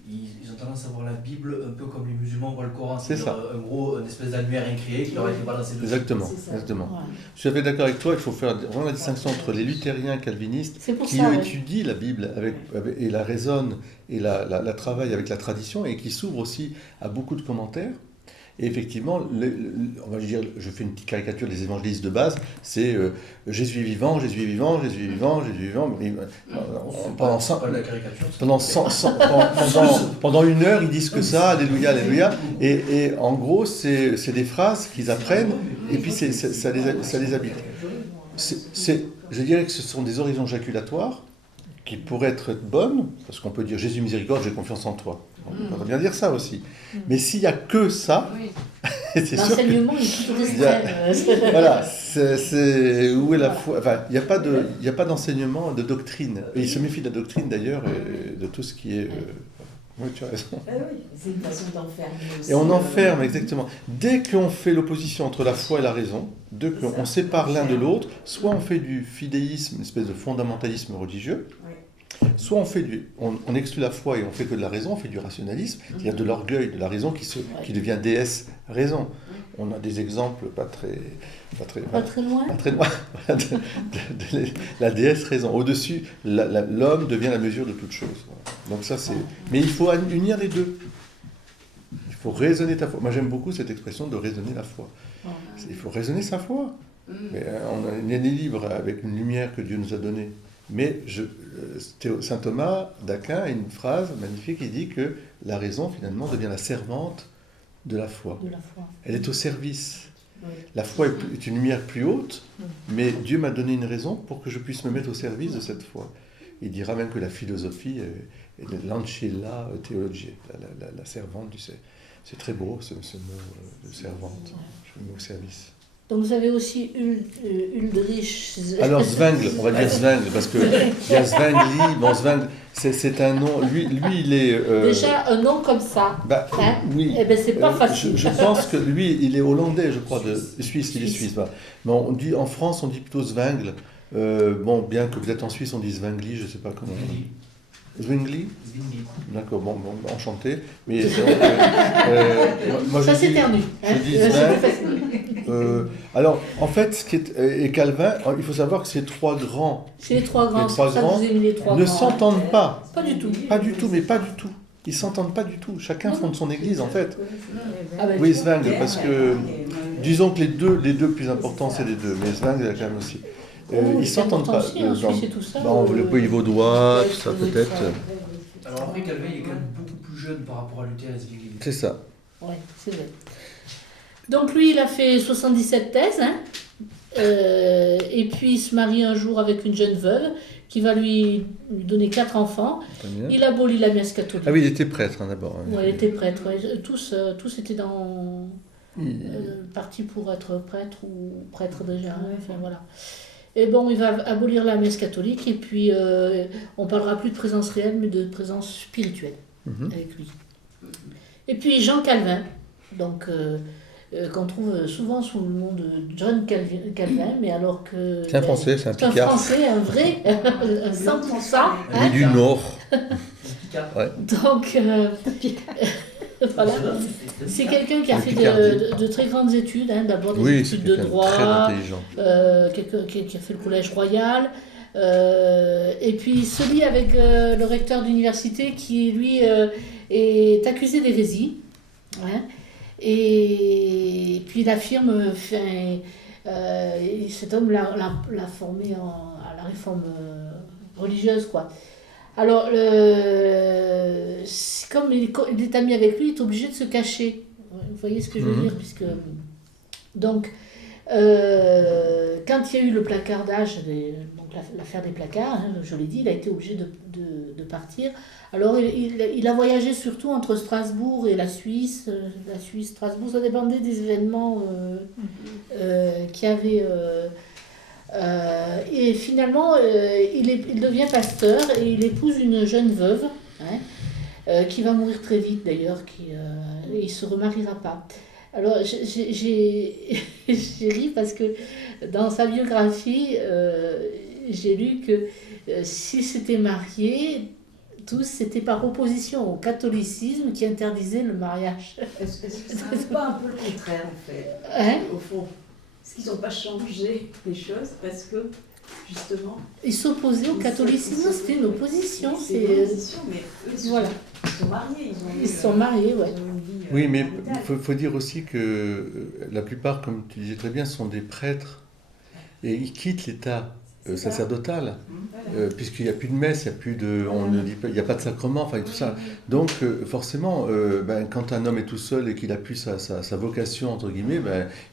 ils ont tendance à voir la Bible un peu comme les musulmans voient le Coran. C'est ça. Une espèce d'annuaire incréé qui leur a été balancé dessus. Exactement. Ouais. Je suis d'accord avec toi, il faut faire vraiment la distinction entre les luthériens calvinistes qui étudient la Bible et la raisonnent et la travaillent avec la tradition et qui s'ouvrent aussi à beaucoup de commentaires. Et effectivement, on va dire, je fais une petite caricature des évangélistes de base, c'est Jésus est vivant, Jésus est vivant, Jésus est vivant, Jésus est vivant. Mais, pendant une heure, ils disent que ça, alléluia, alléluia. Et en gros, c'est des phrases qu'ils apprennent et puis ça les habite. Je dirais que ce sont des oraisons jaculatoires qui pourraient être bonnes, parce qu'on peut dire Jésus miséricorde, j'ai confiance en toi. On peut bien dire ça aussi. Mais s'il n'y a que ça, c'est sûr. L'enseignement est plutôt extrême. Voilà, où est la foi ? Enfin, il n'y a pas d'enseignement, de doctrine. Et il se méfie de la doctrine d'ailleurs, de tout ce qui est. Oui, tu as raison. Oui, c'est une façon d'enfermer aussi. Et on enferme, exactement. Dès qu'on fait l'opposition entre la foi et la raison, dès qu'on sépare l'un de l'autre, soit on fait du fidéisme, une espèce de fondamentalisme religieux, soit on exclut la foi et on fait que de la raison, on fait du rationalisme, il y a de l'orgueil de la raison qui devient déesse raison. On a des exemples pas très loin de la déesse raison. Au-dessus, l'homme devient la mesure de toute chose. Donc ça c'est. Mais il faut unir les deux. Il faut raisonner ta foi. Moi j'aime beaucoup cette expression de raisonner la foi. Il faut raisonner sa foi. Mais on est libre avec une lumière que Dieu nous a donnée. Mais saint Thomas d'Aquin a une phrase magnifique qui dit que la raison finalement devient la servante de la foi. Elle est au service. Oui. La foi est une lumière plus haute, mais Dieu m'a donné une raison pour que je puisse me mettre au service de cette foi. Il dira même que la philosophie est de l'ancilla theologiae, la servante du service. C'est très beau ce mot de servante, le mot service. Donc vous avez aussi Ulrich. Alors Zwingli, on va dire Zwingli, parce que il y a Zwingli, bon Zwingli, c'est un nom, lui il est... Déjà un nom comme ça, hein, oui, eh ben, c'est pas facile. Je pense que lui, il est hollandais, je crois, Suisse, il est suisse. Voilà. Mais on dit, en France, on dit plutôt Zwingli. Bon, bien que vous êtes en Suisse, on dit Zwingli, je ne sais pas comment on dit. Zwingli. D'accord, bon, enchanté. Mais moi, ça s'éternue. Je dis Zwingli. Alors, en fait, ce qui est, et Calvin, il faut savoir que ces trois grands, les trois grands ne s'entendent pas. Pas du tout. Pas du tout, mais pas du tout. Ils s'entendent pas du tout. Chacun fonde son église, en fait. Ah ben, Oui, Zwingli, parce que disons que les deux plus importants, c'est les deux, mais Zwingli, il y a quand même aussi. Ils s'entendent pas. Aussi, en Suisse et tout ça, le pays vaudois, tout ça peut-être. Alors après, Calvin, il est quand même beaucoup plus jeune par rapport à Luther et Zwingli. C'est ça. Oui, c'est vrai. Donc lui, il a fait 77 thèses, hein, et puis il se marie un jour avec une jeune veuve qui va lui donner 4 enfants. Il abolit la messe catholique. Ah oui, il était prêtre d'abord. Oui, il était prêtre. Ouais. Tous étaient partis pour être prêtre ou prêtre déjà. Hein, enfin, voilà. Et bon, il va abolir la messe catholique et puis on parlera plus de présence réelle mais de présence spirituelle avec lui. Et puis Jean Calvin, donc qu'on trouve souvent sous le nom de John Calvin, mais alors que... C'est un Français, c'est un Picard. C'est un Français, un vrai, un 100%. Il est du Nord. Ouais. Donc, voilà. C'est quelqu'un qui a fait de très grandes études, hein, d'abord des études de droit, très intelligent. qui a fait le collège royal, et puis il se lie avec le recteur d'université qui, lui, est accusé d'hérésie. Hein. Et puis il affirme, cet homme l'a formé à la réforme religieuse, quoi. Alors, comme il est ami avec lui, il est obligé de se cacher. Vous voyez ce que je veux dire, puisque... Donc, quand il y a eu le placardage, donc l'affaire des placards, hein, je l'ai dit, il a été obligé de partir. Alors, il a voyagé surtout entre Strasbourg et la Suisse. La Suisse, Strasbourg, ça dépendait des événements qu'il y avait... et finalement, il devient pasteur et il épouse une jeune veuve, hein, qui va mourir très vite d'ailleurs, et il ne se remariera pas. Alors j'ai ri parce que dans sa biographie, j'ai lu que s'il s'était marié, c'était par opposition au catholicisme qui interdisait le mariage. Est-ce que c'est pas un peu le contraire en fait, hein? au fond? Est-ce qu'ils n'ont pas changé les choses parce que, justement... Ils s'opposaient au catholicisme, non, c'était une opposition. Oui, c'est une opposition, mais eux, voilà. Ils sont mariés. Ils sont mariés, ouais. Oui, mais il faut dire aussi que la plupart, comme tu disais très bien, sont des prêtres et ils quittent l'état sacerdotal, puisqu'il n'y a plus de messe, il n'y a plus de, il n'y a pas de sacrement, enfin tout ça. Donc forcément, quand un homme est tout seul et qu'il a plus sa vocation entre guillemets,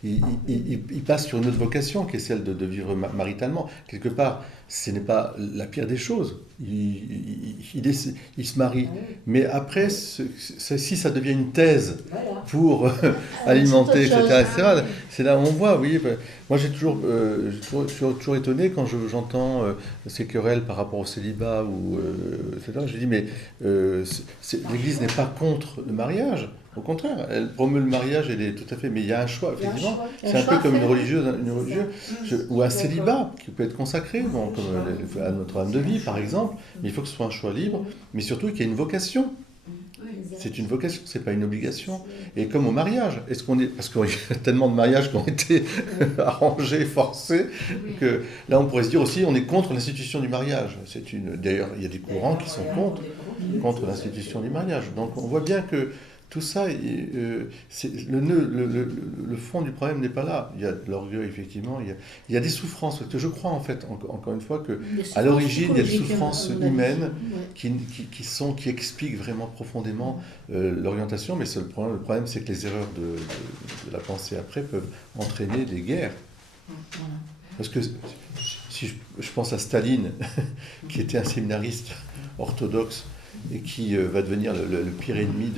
il passe sur une autre vocation qui est celle de vivre maritalement. Quelque part, ce n'est pas la pire des choses. Il se marie, mais après, si ça devient une thèse pour alimenter, etc., c'est là où on voit, oui. Moi, je suis toujours étonné quand j'entends ces querelles par rapport au célibat, etc. Je dis, mais l'Église n'est pas contre le mariage. Au contraire, elle promeut le mariage, elle est tout à fait... Mais il y a un choix, effectivement. C'est un peu comme une religieuse ou un célibat qui peut être consacré, comme à Notre-Dame de Vie, par exemple. Mais il faut que ce soit un choix libre, mais surtout qu'il y ait une vocation. C'est une vocation, c'est pas une obligation. Et comme au mariage, parce qu'il y a tellement de mariages qui ont été arrangés, forcés, que là on pourrait se dire aussi on est contre l'institution du mariage. D'ailleurs, il y a des courants qui sont contre l'institution du mariage. Donc on voit bien que tout ça, le fond du problème n'est pas là. Il y a de l'orgueil, effectivement, il y a des souffrances. Parce que je crois, en fait, encore une fois, qu'à l'origine, il y a des souffrances humaines qui expliquent vraiment profondément l'orientation. Mais le problème, c'est que les erreurs de la pensée après peuvent entraîner des guerres. Parce que si je pense à Staline, qui était un séminariste orthodoxe et qui va devenir le pire ennemi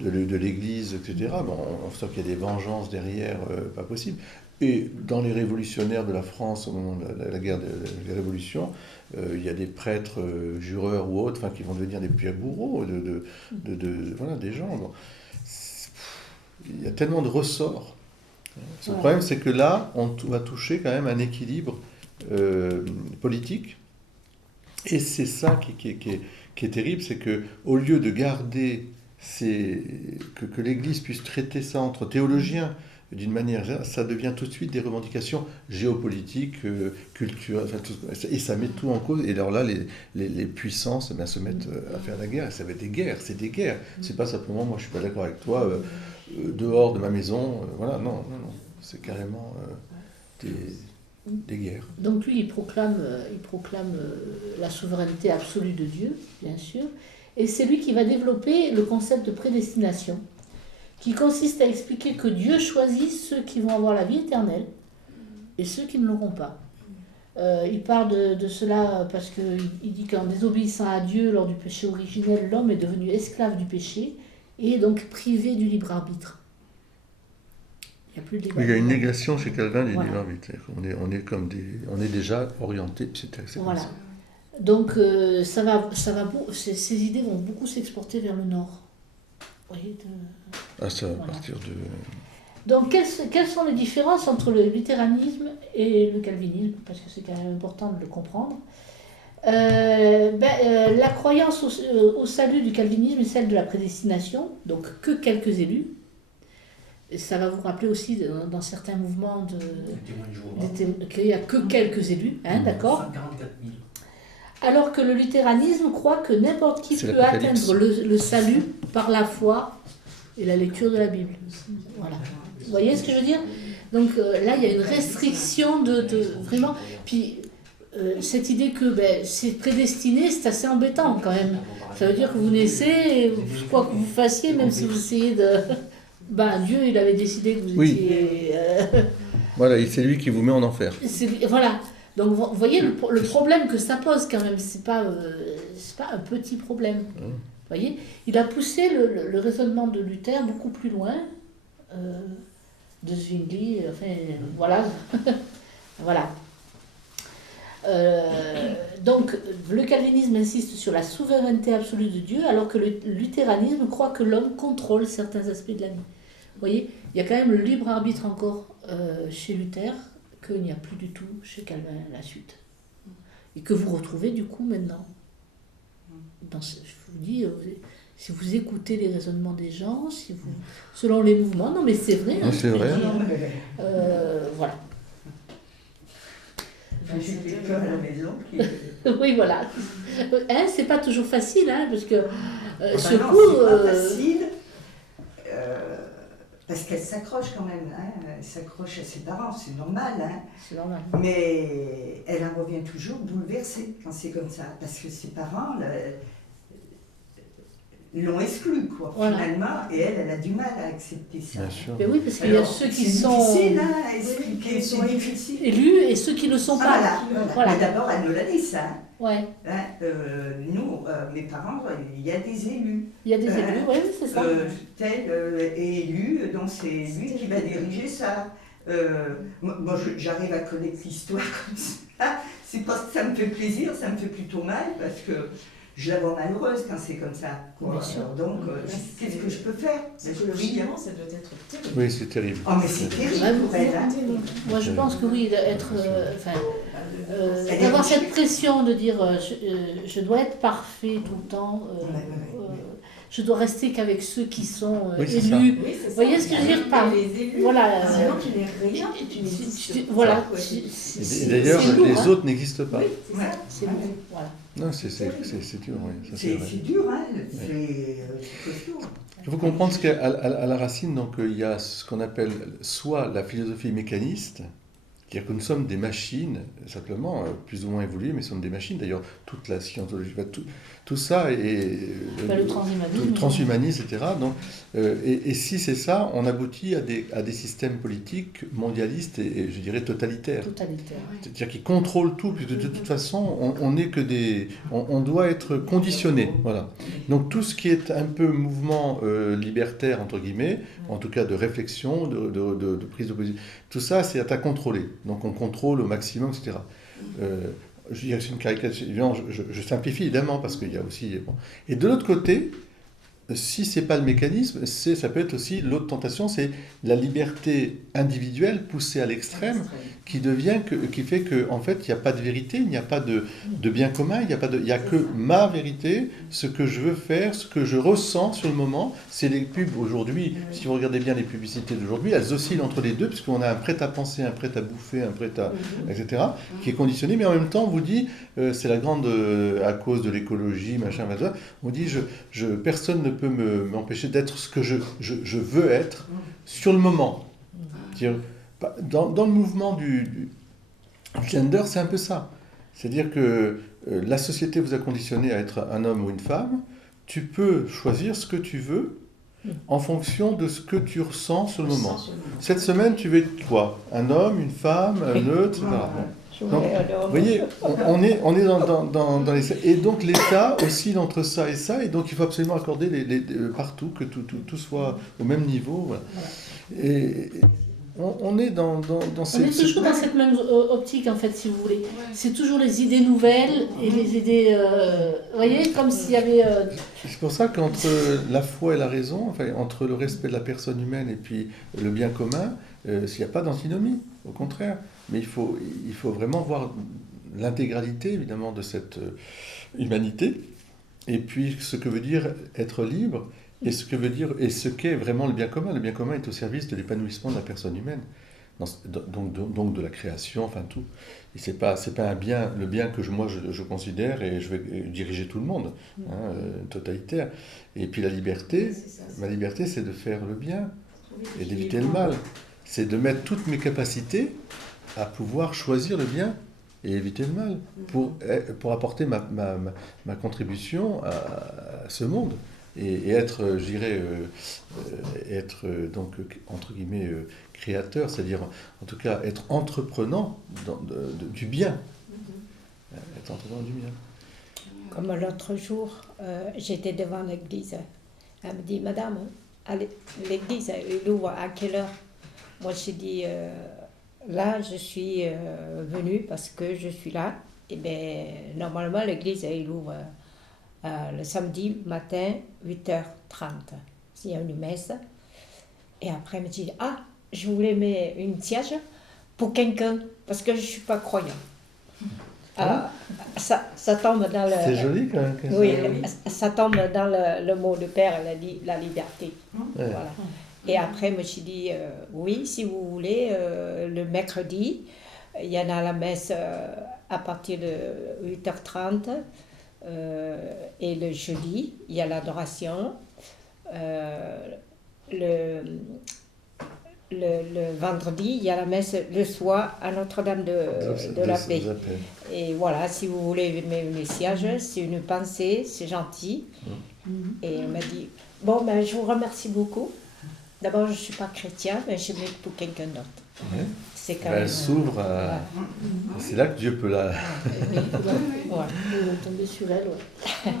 de l'Église, etc., bon, on sent qu'il y a des vengeances derrière, pas possible. Et dans les révolutionnaires de la France, au moment de la guerre des révolutions, il y a des prêtres, jureurs ou autres, qui vont devenir des pires bourreaux voilà, des gens. Bon. Il y a tellement de ressorts. Le problème, c'est que là, on va toucher quand même un équilibre politique. Et c'est ça qui est terrible, c'est qu'au lieu de garder que l'Église puisse traiter ça entre théologiens d'une manière générale, ça devient tout de suite des revendications géopolitiques, culturelles, et ça met tout en cause. Et alors là, les puissances se mettent à faire la guerre. Ça va être des guerres, c'est des guerres. C'est pas simplement, moi je suis pas d'accord avec toi, dehors de ma maison, voilà, non. C'est carrément des guerres. Donc lui, il proclame la souveraineté absolue de Dieu, bien sûr, et c'est lui qui va développer le concept de prédestination, qui consiste à expliquer que Dieu choisit ceux qui vont avoir la vie éternelle et ceux qui ne l'auront pas. Il parle de cela parce qu'il dit qu'en désobéissant à Dieu lors du péché originel, l'homme est devenu esclave du péché et donc privé du libre arbitre. Il y a une négation chez Calvin du libre arbitre. On est déjà orienté. Voilà. Donc ces idées vont beaucoup s'exporter vers le nord. Vous voyez, ça va partir de. Donc quelles sont les différences entre le luthéranisme et le calvinisme, parce que c'est quand même important de le comprendre. La croyance au salut du calvinisme est celle de la prédestination, donc que quelques élus. Et ça va vous rappeler aussi dans certains mouvements qu'il n'y a que quelques élus, d'accord ? 144 000. Alors que le luthéranisme croit que n'importe qui peut atteindre le salut par la foi et la lecture de la Bible. Voilà. Vous voyez ce que je veux dire ? Donc là, il y a une restriction de vraiment. Puis cette idée que c'est prédestiné, c'est assez embêtant quand même. Ça veut dire que vous naissez, quoi que vous fassiez, même si vous essayez de... Dieu, il avait décidé que vous étiez... Voilà, c'est lui qui vous met en enfer. Voilà. Donc, vous voyez le problème que ça pose quand même. C'est pas un petit problème. Vous voyez ? Il a poussé le raisonnement de Luther beaucoup plus loin. De Zwingli, voilà. Voilà. Donc, le calvinisme insiste sur la souveraineté absolue de Dieu, alors que le luthéranisme croit que l'homme contrôle certains aspects de la vie. Vous voyez, il y a quand même le libre arbitre encore chez Luther, qu'il n'y a plus du tout chez Calvin à la suite. Et que vous retrouvez du coup maintenant. Je vous dis, si vous écoutez les raisonnements des gens, selon les mouvements, non mais c'est vrai. C'est vrai. Voilà. J'ai peur à la maison. Oui, voilà. C'est pas toujours facile, parce que c'est pas facile, parce qu'elle s'accroche quand même. Elle s'accroche à ses parents, c'est normal. C'est normal. Mais elle en revient toujours bouleversée quand c'est comme ça, parce que ses parents l'ont exclue, finalement, et elle a du mal à accepter ça. Bien sûr. Mais oui, parce qu'il y a ceux qui sont difficile à expliquer, c'est difficile. Élus et ceux qui ne le sont pas. Voilà. Mais d'abord, elle nous l'a dit, ça. Ouais. Nous, mes parents, il y a des élus. Il y a des élus, oui, c'est ça. Tel est élu, donc c'est lui qui va diriger ça. Moi, j'arrive à connaître l'histoire comme ça. C'est pas que ça me fait plaisir, ça me fait plutôt mal, parce que je la vois malheureuse quand c'est comme ça. Donc, qu'est-ce que je peux faire ? Psychologiquement, ça doit être terrible. Oui, c'est terrible. Oh, mais c'est terrible pour elle. Moi, je pense que oui, d'avoir cette pression de dire je dois être parfait tout le temps, je dois rester qu'avec ceux qui sont élus. Oui, vous voyez ce que je veux dire par les élus. Voilà. Sinon, tu n'es rien. Voilà. D'ailleurs, les autres n'existent pas. Oui, c'est ça. C'est lourd. Voilà. Non, c'est dur, oui. C'est dur, c'est costaud. Il faut comprendre qu'à la racine, donc, il y a ce qu'on appelle soit la philosophie mécaniste, c'est-à-dire que nous sommes des machines, simplement, plus ou moins évoluées, mais nous sommes des machines. D'ailleurs, toute la scientologie, tout ça est... Le transhumanisme. Le transhumanisme, etc. Donc, et si c'est ça, on aboutit à des systèmes politiques mondialistes et je dirais totalitaires. Totalitaire, oui. C'est-à-dire qu'ils contrôlent tout, puisque de toute façon, on n'est que des... On doit être conditionné. Voilà. Donc tout ce qui est un peu mouvement libertaire, entre guillemets, en tout cas de réflexion, de prise de position, tout ça, c'est à contrôler. Donc on contrôle au maximum, etc. Je dirais que c'est une caricature, évidemment, je simplifie évidemment, parce qu'il y a aussi... Bon. Et de l'autre côté, si ce n'est pas le mécanisme, ça peut être aussi l'autre tentation, c'est la liberté individuelle poussée à l'extrême, qui fait que en fait, il n'y a pas de vérité, il n'y a pas de bien commun, il n'y a que ma vérité, ce que je veux faire, ce que je ressens sur le moment. C'est les pubs aujourd'hui, si vous regardez bien les publicités d'aujourd'hui, elles oscillent entre les deux, puisqu'on a un prêt à penser, un prêt à bouffer, un prêt à... etc., qui est conditionné, mais en même temps, on vous dit, c'est la grande... à cause de l'écologie, machin, on dit, personne ne peut m'empêcher d'être ce que je veux être sur le moment. C'est-à-dire, dans le mouvement du gender, c'est un peu ça. C'est-à-dire que la société vous a conditionné à être un homme ou une femme. Tu peux choisir ce que tu veux en fonction de ce que tu ressens sur le moment. Cette semaine, tu veux être quoi? Un homme, une femme, un neutre, etc. Donc, vous voyez, on est dans les... Et donc l'État oscille entre ça et ça, et donc il faut absolument accorder partout, que tout soit au même niveau. Voilà. Et on est dans ces... On est toujours dans cette même optique, en fait, si vous voulez. C'est toujours les idées nouvelles et les idées... vous voyez, comme s'il y avait... C'est pour ça qu'entre la foi et la raison, enfin, entre le respect de la personne humaine et puis le bien commun, il n'y a pas d'antinomie, au contraire. Mais il faut vraiment voir l'intégralité, évidemment, de cette humanité, et puis ce que veut dire être libre, et ce qu'est vraiment le bien commun. Le bien commun est au service de l'épanouissement de la personne humaine, donc de la création, enfin tout. Et c'est pas un bien, le bien que je considère, et je vais diriger tout le monde, totalitaire. Et puis la liberté, ma liberté, c'est de faire le bien, et d'éviter le mal. C'est de mettre toutes mes capacités à pouvoir choisir le bien et éviter le mal, pour apporter ma contribution à ce monde, et être, je dirais, être donc, entre guillemets, créateur, c'est-à-dire, en tout cas, être entreprenant du bien. Être entreprenant du bien. Comme l'autre jour, j'étais devant l'église. Elle me dit, Madame, l'église, elle ouvre à quelle heure? Moi, j'ai dit... Là, je suis venue parce que je suis là. Et bien, normalement, l'église, elle ouvre le samedi matin, 8h30. Il y a une messe. Et après, elle me dit, je voulais mettre une siège pour quelqu'un, parce que je ne suis pas croyant. Ça tombe dans le... C'est joli quand même. Oui, ça tombe dans le mot de Père, elle a dit la liberté. Voilà. Et après, je me suis dit, oui, si vous voulez, le mercredi, il y en a la messe à partir de 8h30. Et le jeudi, il y a l'adoration. Le vendredi, il y a la messe le soir à Notre-Dame de la Paix. Et voilà, si vous voulez mettre une siège, c'est une pensée, c'est gentil. Et elle m'a dit, bon, ben, je vous remercie beaucoup. D'abord, je ne suis pas chrétien, mais je mets pour quelqu'un d'autre. Ouais. C'est quand même... Elle s'ouvre à... C'est là que Dieu peut la... Il va tomber sur elle, ouais.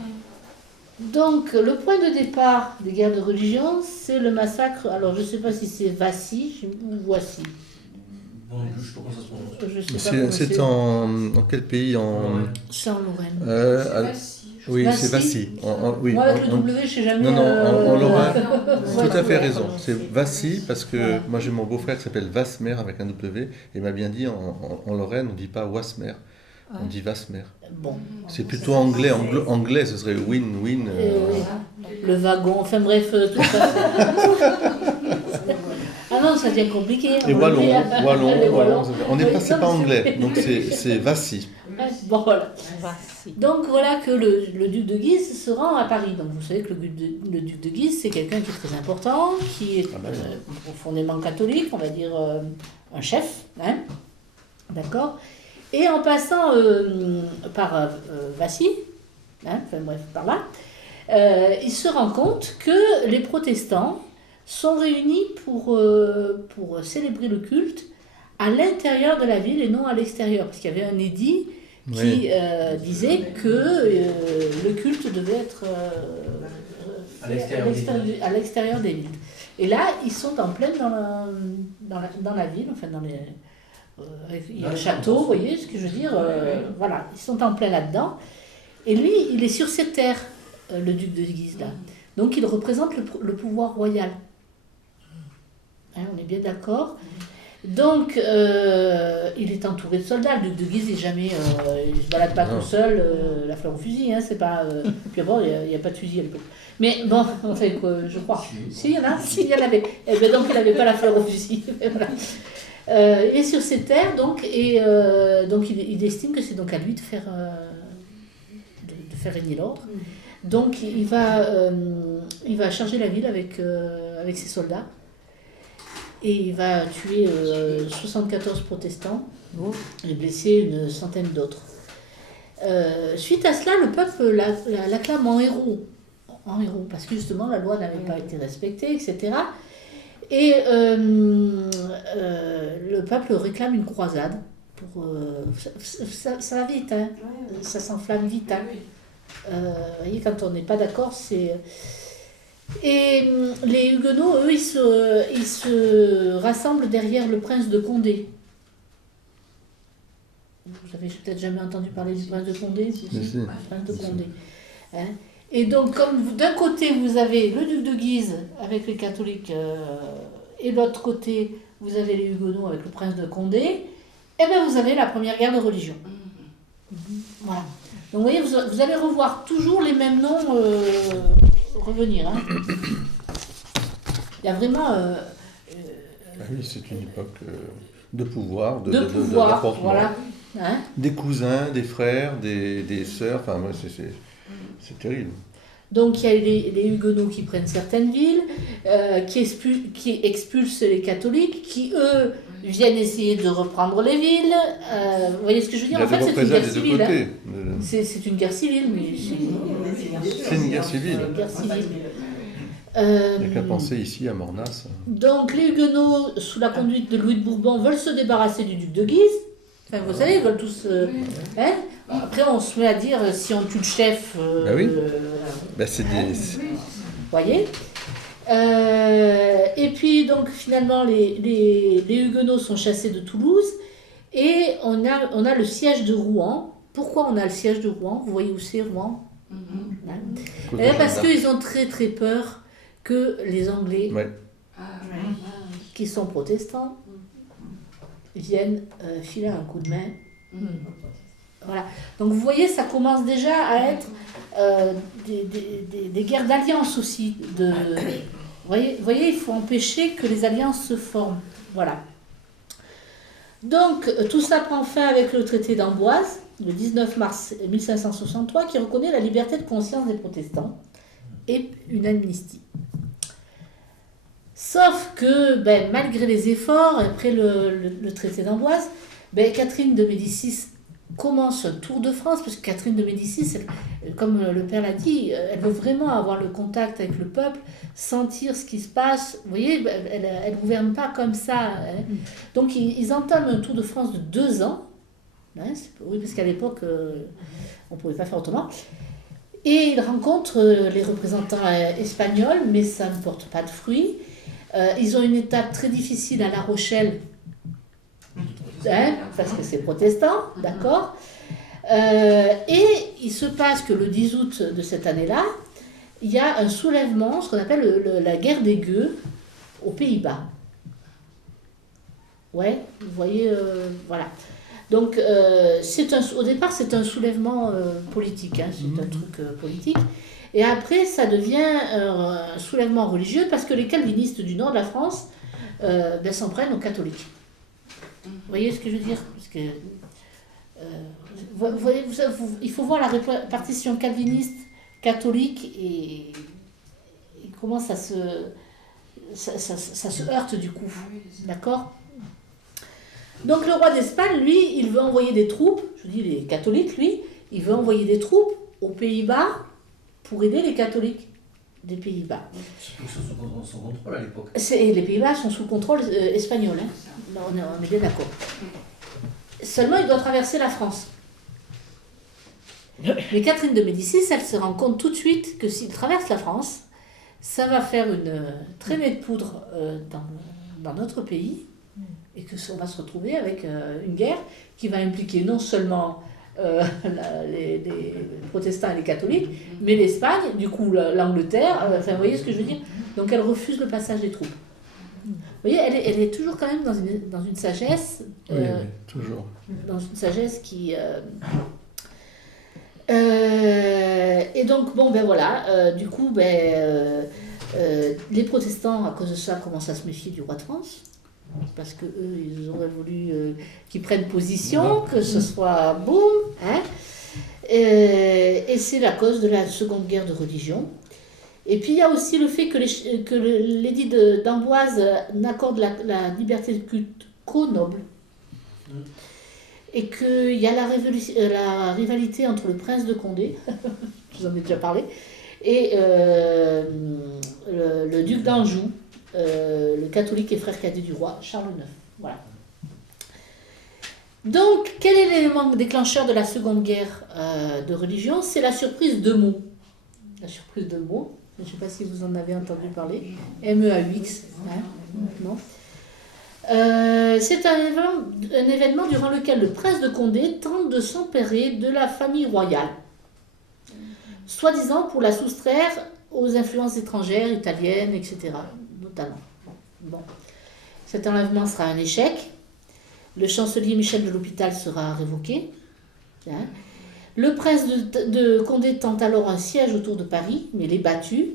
Donc, le point de départ des guerres de religion, c'est le massacre. Alors, je ne sais pas si c'est Vassy ou Voici. Bon, je sais pas comment ça se prononce. C'est en quel pays? C'est en Lorraine. Oui, c'est Vassy. Oui, moi, avec le W, je ne sais jamais... Non, en Lorrain, tout à fait raison. C'est Vassy, parce que moi, j'ai mon beau-frère qui s'appelle Vasmer, avec un W, et il m'a bien dit, en Lorraine, on ne dit pas Wasmer, on dit Vasmer. Bon. C'est plutôt anglais. Anglais, ce serait win-win. Le wagon, enfin bref, tout ça. Ah non, ça devient compliqué. Et wallon. C'est pas anglais, donc c'est Vassy. Bon, voilà. Donc voilà que le duc de Guise se rend à Paris. Donc vous savez que le duc de Guise, c'est quelqu'un qui est très important, qui est profondément catholique, on va dire un chef, hein, d'accord. Et en passant par Vassy, hein, enfin bref, par là, il se rend compte que les protestants sont réunis pour célébrer le culte à l'intérieur de la ville et non à l'extérieur, parce qu'il y avait un édit qui disait que le culte devait être à l'extérieur des villes. Et là, ils sont en pleine dans la ville, enfin dans les... il y a un château, vous voyez ce que je veux dire, voilà, ils sont en plein là-dedans. Et lui, il est sur cette terre, le duc de Guise, là. Donc il représente le pouvoir royal. Hein, on est bien d'accord. Donc, il est entouré de soldats. Le duc de Guise, il ne se balade pas tout seul, la fleur au fusil. Hein, c'est pas, puis bon, il n'y a pas de fusil à l'époque. Mais bon, enfin, je crois. Si, il y en a, si, il y en avait. Et bien, donc, il n'avait pas la fleur au fusil. Voilà. Il est sur ces terres, donc, et donc il estime que c'est donc à lui de faire régner l'ordre. Donc, il va charger la ville avec ses soldats. Et il va tuer 74 protestants et blesser une centaine d'autres. Suite à cela, le peuple l'acclame en héros, parce que justement la loi n'avait pas été respectée, etc. Et le peuple réclame une croisade. Ça va vite, hein. Ça s'enflamme vite. Hein. Vous voyez, quand on n'est pas d'accord, c'est... Et les Huguenots, eux, ils se rassemblent derrière le prince de Condé. Vous avez peut-être jamais entendu parler du prince de Condé? Le prince de Condé. Hein? Et donc, comme d'un côté, vous avez le duc de Guise avec les catholiques, et de l'autre côté, vous avez les Huguenots avec le prince de Condé, et bien vous avez la première guerre de religion. Voilà. Donc, vous voyez, vous allez revoir toujours les mêmes noms revenir. Hein. Il y a vraiment... oui, c'est une époque de pouvoir, de rapportement. Voilà. Hein? Des cousins, des frères, des sœurs, enfin, c'est terrible. Donc il y a les Huguenots qui prennent certaines villes, qui expulsent les catholiques, qui eux viennent essayer de reprendre les villes. Vous voyez ce que je veux dire? En fait, c'est une guerre civile. Hein. C'est une guerre civile, mais c'est une guerre civile. Il n'y a qu'à penser ici à Mornas. Donc les Huguenots, sous la conduite de Louis de Bourbon, veulent se débarrasser du duc de Guise. Enfin, vous savez, ils veulent tous... hein. Après, on se met à dire, si on tue le chef... Ben oui. C'est des... Vous voyez et puis, donc, finalement, les Huguenots sont chassés de Toulouse. Et on a le siège de Rouen. Pourquoi on a le siège de Rouen? Vous voyez où c'est, Rouen? Parce qu'ils ont très, très peur que les Anglais, qui sont protestants, viennent filer un coup de main. Voilà. Donc vous voyez, ça commence déjà à être des guerres d'alliance aussi. Vous voyez, il faut empêcher que les alliances se forment. Voilà. Donc tout ça prend fin avec le traité d'Amboise, le 19 mars 1563, qui reconnaît la liberté de conscience des protestants et une amnistie. Sauf que, malgré les efforts, après le traité d'Amboise, Catherine de Médicis commence un tour de France, parce que Catherine de Médicis, comme le père l'a dit, elle veut vraiment avoir le contact avec le peuple, sentir ce qui se passe. Vous voyez, elle ne gouverne pas comme ça. Hein. Donc ils entament un tour de France de 2 ans. Hein, oui, parce qu'à l'époque, on ne pouvait pas faire autrement. Et ils rencontrent les représentants espagnols, mais ça ne porte pas de fruits. Ils ont une étape très difficile à La Rochelle, hein, parce que c'est protestant, d'accord. Et il se passe que le 10 août de cette année-là, il y a un soulèvement, ce qu'on appelle la guerre des Gueux, aux Pays-Bas. Ouais, vous voyez, voilà. Donc, au départ, c'est un soulèvement politique, hein, c'est un truc politique. Et après, ça devient un soulèvement religieux parce que les calvinistes du nord de la France s'en prennent aux catholiques. Vous voyez ce que je veux dire? Parce que, il faut voir la répartition calviniste, catholique et comment ça se heurte du coup. D'accord? Donc le roi d'Espagne, lui, il veut envoyer des troupes, je dis les catholiques, lui, il veut envoyer des troupes aux Pays-Bas pour aider les catholiques des Pays-Bas. Surtout sous son contrôle à l'époque. Et les Pays-Bas sont sous contrôle espagnol, hein. Là, on est bien d'accord. Seulement, il doit traverser la France. Mais Catherine de Médicis, elle se rend compte tout de suite que s'il traverse la France, ça va faire une traînée de poudre dans notre pays et qu'on va se retrouver avec une guerre qui va impliquer non seulement les protestants et les catholiques, mais l'Espagne, du coup l'Angleterre, enfin vous voyez ce que je veux dire. Donc elle refuse le passage des troupes. Vous voyez, elle est toujours quand même dans une sagesse. Oui, toujours. Dans une sagesse qui... et donc, bon, ben voilà, du coup, les protestants, à cause de ça, commencent à se méfier du roi de France, parce que eux, ils auraient voulu qu'ils prennent position, que ce soit boum, hein. Et c'est la cause de la Seconde Guerre de religion. Et puis, il y a aussi le fait que l'édit d'Amboise n'accorde la liberté de culte qu'aux nobles. Et qu'il y a la rivalité entre le prince de Condé, je vous en ai déjà parlé, et le duc d'Anjou, le catholique et frère cadet du roi, Charles IX. Voilà. Donc, quel est l'élément déclencheur de la Seconde Guerre de religion? C'est la surprise de Meaux. La surprise de Meaux, je ne sais pas si vous en avez entendu parler. MEAUX, hein, non? C'est un événement durant lequel le prince de Condé tente de s'emparer de la famille royale, soi-disant pour la soustraire aux influences étrangères, italiennes, etc., notamment. Bon. Cet enlèvement sera un échec. Le chancelier Michel de l'Hôpital sera révoqué. Hein. Le prince de Condé tente alors un siège autour de Paris, mais il est battu.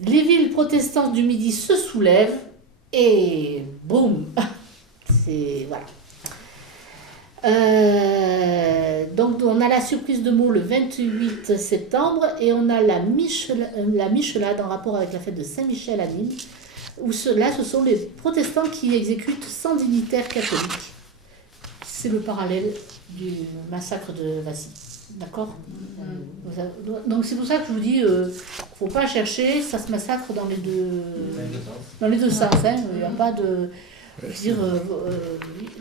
Les villes protestantes du Midi se soulèvent. Et boum, c'est voilà. Donc on a la surprise de Meaux le 28 septembre et on a la Michelade en rapport avec la fête de Saint-Michel à Nîmes, où là ce sont les protestants qui exécutent 100 dignitaires catholiques. C'est le parallèle du massacre de Vassy. D'accord. Donc c'est pour ça que je vous dis, faut pas chercher, ça se massacre dans les deux sens. Hein. Il n'y a pas de, je veux dire,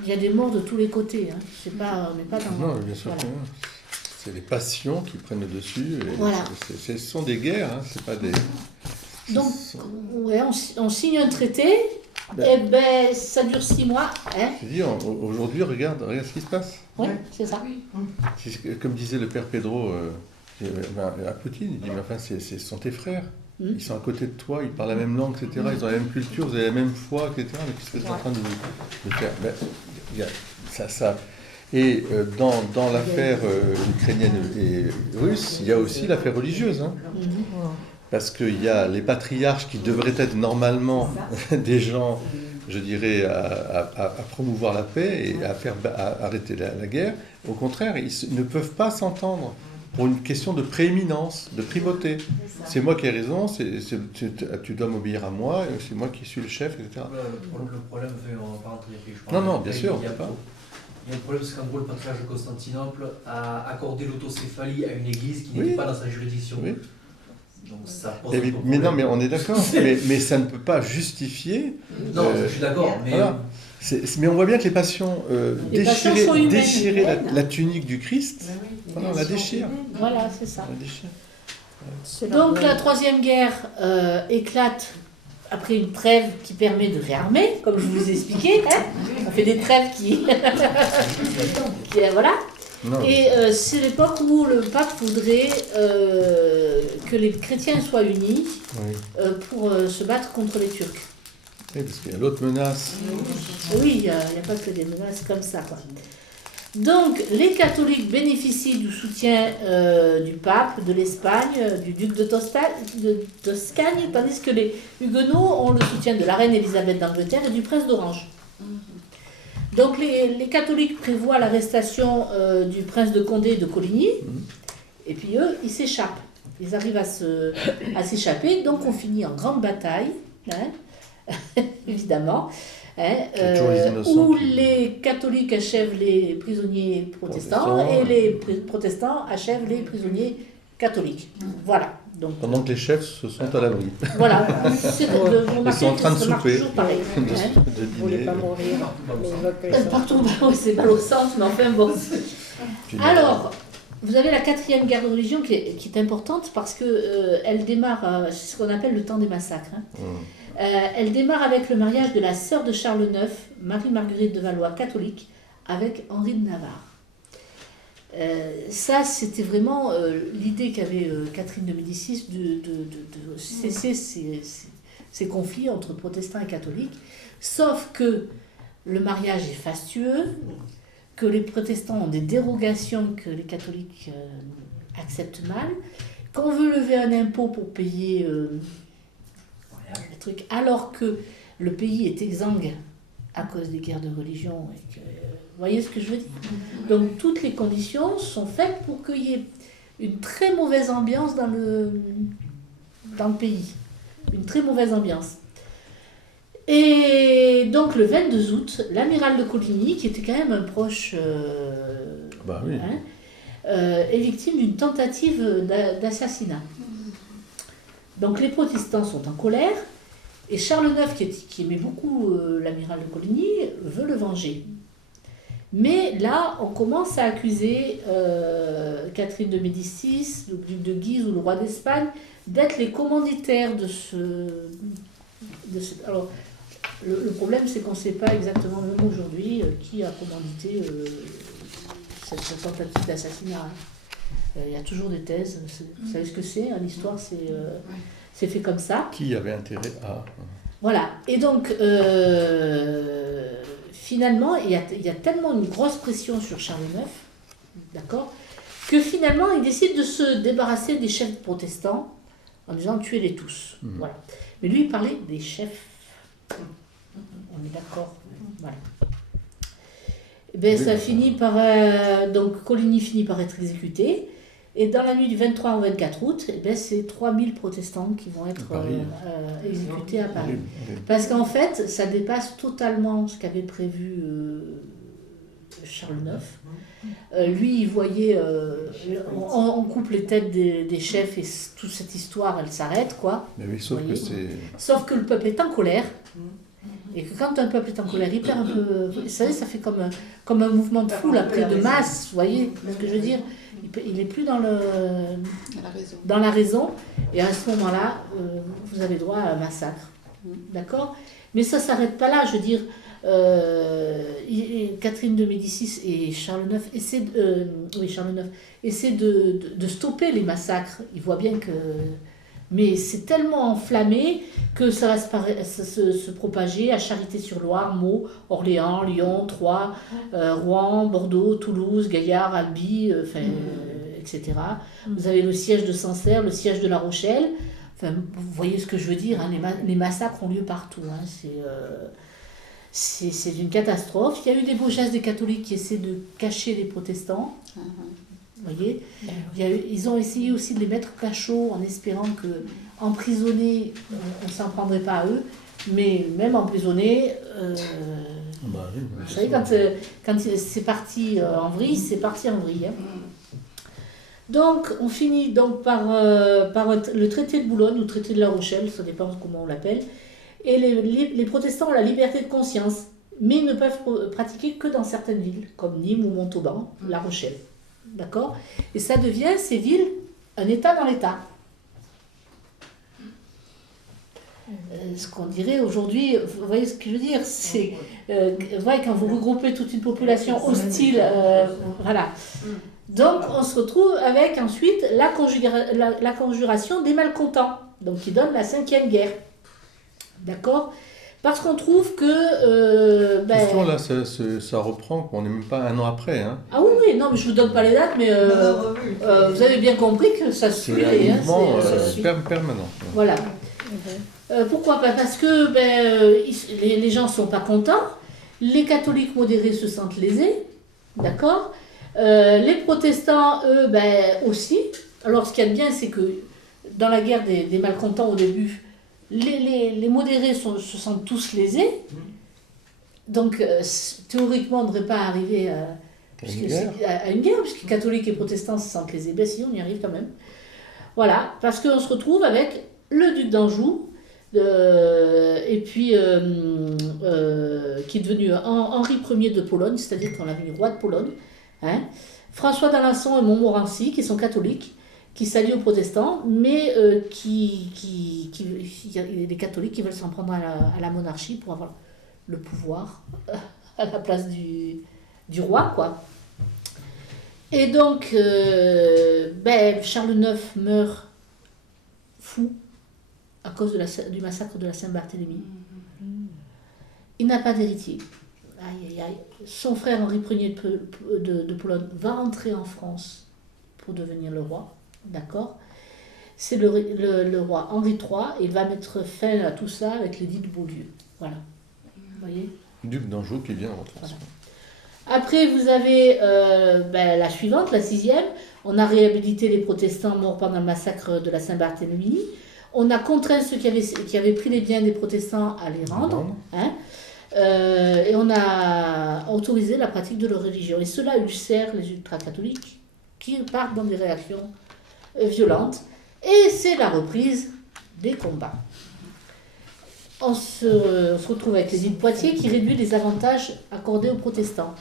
il y a des morts de tous les côtés. Hein. C'est pas, on n'est pas dans. Non, bien sûr que non. C'est les passions qui prennent le dessus. Et voilà. Ce sont des guerres, hein. C'est pas des. Donc, ouais, on signe un traité. Et ben ça dure 6 mois. Hein. Je veux dire, aujourd'hui, regarde ce qui se passe. Oui, c'est ça. Comme disait le père Pedro à Poutine, il dit, mais enfin, ce sont tes frères. Ils sont à côté de toi, ils parlent la même langue, etc. Ils ont la même culture, vous avez la même foi, etc. Mais qu'est-ce que tu es en train de faire? Il y a ça. Et dans l'affaire ukrainienne et russe, il y a aussi l'affaire religieuse. Hein. Parce qu'il y a les patriarches qui devraient être normalement des gens, je dirais, à promouvoir la paix et à arrêter la guerre. Au contraire, ils ne peuvent pas s'entendre pour une question de prééminence, de primauté. C'est moi qui ai raison, tu dois m'obéir à moi, c'est moi qui suis le chef, etc. Le problème, on va pas rentrer je pense. Non, bien sûr. Il y a un problème, c'est qu'en gros, le patriarche de Constantinople a accordé l'autocéphalie à une église qui n'était pas dans sa juridiction. Oui. Donc ça pose mais non, mais on est d'accord. mais ça ne peut pas justifier. Non, je suis d'accord. Mais, voilà. Mais on voit bien que les passions déchirer la tunique du Christ, voilà, on la déchire. Voilà, c'est ça. Donc la Troisième Guerre éclate après une trêve qui permet de réarmer, comme je vous ai expliqué. Hein. On fait des trêves qui voilà. Non. Et c'est l'époque où le pape voudrait que les chrétiens soient unis pour se battre contre les Turcs. Oui, parce qu'il y a l'autre menace. Oui, il n'y a pas que des menaces comme ça, quoi. Donc, les catholiques bénéficient du soutien du pape, de l'Espagne, du duc de Toscane, tandis que les huguenots ont le soutien de la reine Élisabeth d'Angleterre et du prince d'Orange. Donc les catholiques prévoient l'arrestation du prince de Condé et de Coligny, et puis eux, ils s'échappent. Ils arrivent à s'échapper, donc on finit en grande bataille, hein, évidemment. toujours les innocents où qui- les catholiques achèvent les prisonniers protestants et les protestants achèvent les prisonniers catholiques. Voilà. Donc, Pendant que les chefs se sont à l'abri. voilà. C'est de vous Ils sont en train de que ça marche souper. toujours pareil. de hein. Vous voulez dîner. pas mourir, mais il veut que ça. Partout, bah oui, c'est pas au centre, mais enfin bon. Alors, vous avez la 4e guerre de religion qui est importante parce que elle démarre, c'est ce qu'on appelle le temps des massacres. Hein. Elle démarre avec le mariage de la sœur de Charles IX, Marie-Marguerite de Valois, catholique, avec Henri de Navarre. Ça, c'était vraiment l'idée qu'avait Catherine de Médicis de cesser ces conflits entre protestants et catholiques. Sauf que le mariage est fastueux, que les protestants ont des dérogations que les catholiques acceptent mal, qu'on veut lever un impôt pour payer les trucs, alors que le pays est exsangue à cause des guerres de religion. Et que, vous voyez ce que je veux dire? Donc toutes les conditions sont faites pour qu'il y ait une très mauvaise ambiance dans le pays. Une très mauvaise ambiance. Et donc le 22 août, l'amiral de Coligny, qui était quand même un proche, Bah oui. est victime d'une tentative d'assassinat. Donc les protestants sont en colère, et Charles IX, qui aimait beaucoup l'amiral de Coligny, veut le venger. Mais là, on commence à accuser Catherine de Médicis, le duc de Guise ou le roi d'Espagne, d'être les commanditaires de ce... Alors, le problème, c'est qu'on ne sait pas exactement, même aujourd'hui, qui a commandité cette tentative d'assassinat. Il y a toujours des thèses. Vous savez ce que c'est? L'histoire, c'est fait comme ça. Qui avait intérêt à... Voilà. Et donc, finalement, il y a tellement une grosse pression sur Charles IX, d'accord, que finalement, il décide de se débarrasser des chefs protestants en disant tuez-les tous. Voilà. Mais lui, il parlait des chefs. On est d'accord. Voilà. Et bien, ça finit par... donc, Coligny finit par être exécuté. Et dans la nuit du 23 au 24 août, eh ben, c'est 3000 protestants qui vont être exécutés à Paris. Parce qu'en fait, ça dépasse totalement ce qu'avait prévu Charles IX. Lui, il voyait... on coupe les têtes des chefs et toute cette histoire, elle s'arrête, quoi. Mais oui, sauf que c'est... Sauf que le peuple est en colère. Et que quand un peuple est en colère, il perd un peu... Vous savez, ça fait comme un mouvement de foule après de masse, vous voyez ce que je veux dire? Il n'est plus dans la raison. Et à ce moment-là, vous avez droit à un massacre. D'accord? Mais ça ne s'arrête pas là. Je veux dire, Catherine de Médicis et Charles IX essaient de stopper les massacres. Ils voient bien que... Mais c'est tellement enflammé que ça va se propager à Charité-sur-Loire, Meaux, Orléans, Lyon, Troyes, Rouen, Bordeaux, Toulouse, Gaillard, Albi, etc. Vous avez le siège de Sancerre, le siège de La Rochelle. Enfin, vous voyez ce que je veux dire, hein, les massacres ont lieu partout. Hein, c'est une catastrophe. Il y a eu des beaux gestes des catholiques qui essaient de cacher les protestants. Vous voyez, ils ont essayé aussi de les mettre au cachot en espérant que emprisonnés, on ne s'en prendrait pas à eux, mais même emprisonnés, vous savez, quand c'est parti en vrille, c'est parti en vrille. Hein. Donc, on finit donc par le traité de Boulogne ou le traité de La Rochelle, ça dépend comment on l'appelle, et les protestants ont la liberté de conscience, mais ils ne peuvent pratiquer que dans certaines villes, comme Nîmes ou Montauban, La Rochelle. D'accord? Et ça devient, ces villes, un État dans l'État. Ce qu'on dirait aujourd'hui, vous voyez ce que je veux dire? C'est, vous voyez, quand vous regroupez toute une population hostile, voilà. Donc, on se retrouve avec ensuite la conjuration des malcontents, donc qui donne la 5e guerre. D'accord? Parce qu'on trouve que... Question, là, ça reprend, on n'est même pas un an après. Hein. Ah oui, non, mais je ne vous donne pas les dates, mais vous avez bien compris que ça suit. C'est un mouvement permanent. Voilà. Pourquoi pas? Parce que les gens ne sont pas contents, les catholiques modérés se sentent lésés, d'accord? Les protestants, eux, aussi. Alors, ce qu'il y a de bien, c'est que dans la guerre des malcontents au début, les modérés se sentent tous lésés, Donc, théoriquement, on ne devrait pas arriver à une guerre, puisque catholiques et protestants se sentent lésés. Ben si, on y arrive quand même. Voilà, parce qu'on se retrouve avec le duc d'Anjou, et puis qui est devenu Henri Ier de Pologne, c'est-à-dire qu'on l'a mis roi de Pologne. Hein. François d'Alençon et Montmorency, qui sont catholiques, qui s'allient aux protestants, mais il y a des catholiques qui veulent s'en prendre à la monarchie pour avoir le pouvoir à la place du roi, quoi. Et donc, Charles IX meurt fou à cause du massacre de la Saint-Barthélemy. Il n'a pas d'héritier. Aïe, aïe, aïe. Son frère Henri Ier de Pologne va rentrer en France pour devenir le roi. D'accord ? C'est le roi Henri III, et il va mettre fin à tout ça avec l'édit de Beaulieu. Voilà. Vous voyez ? Duc d'Anjou qui vient en France. Voilà. Après, vous avez la suivante, la 6e. On a réhabilité les protestants morts pendant le massacre de la Saint-Barthélemy. On a contraint ceux qui avaient pris les biens des protestants à les rendre. Hein. Et on a autorisé la pratique de leur religion. Et cela ulcère les ultra-catholiques qui partent dans des réactions violentes. Et c'est la reprise des combats. On se retrouve avec l'édit de Poitiers qui réduit les avantages accordés aux protestants.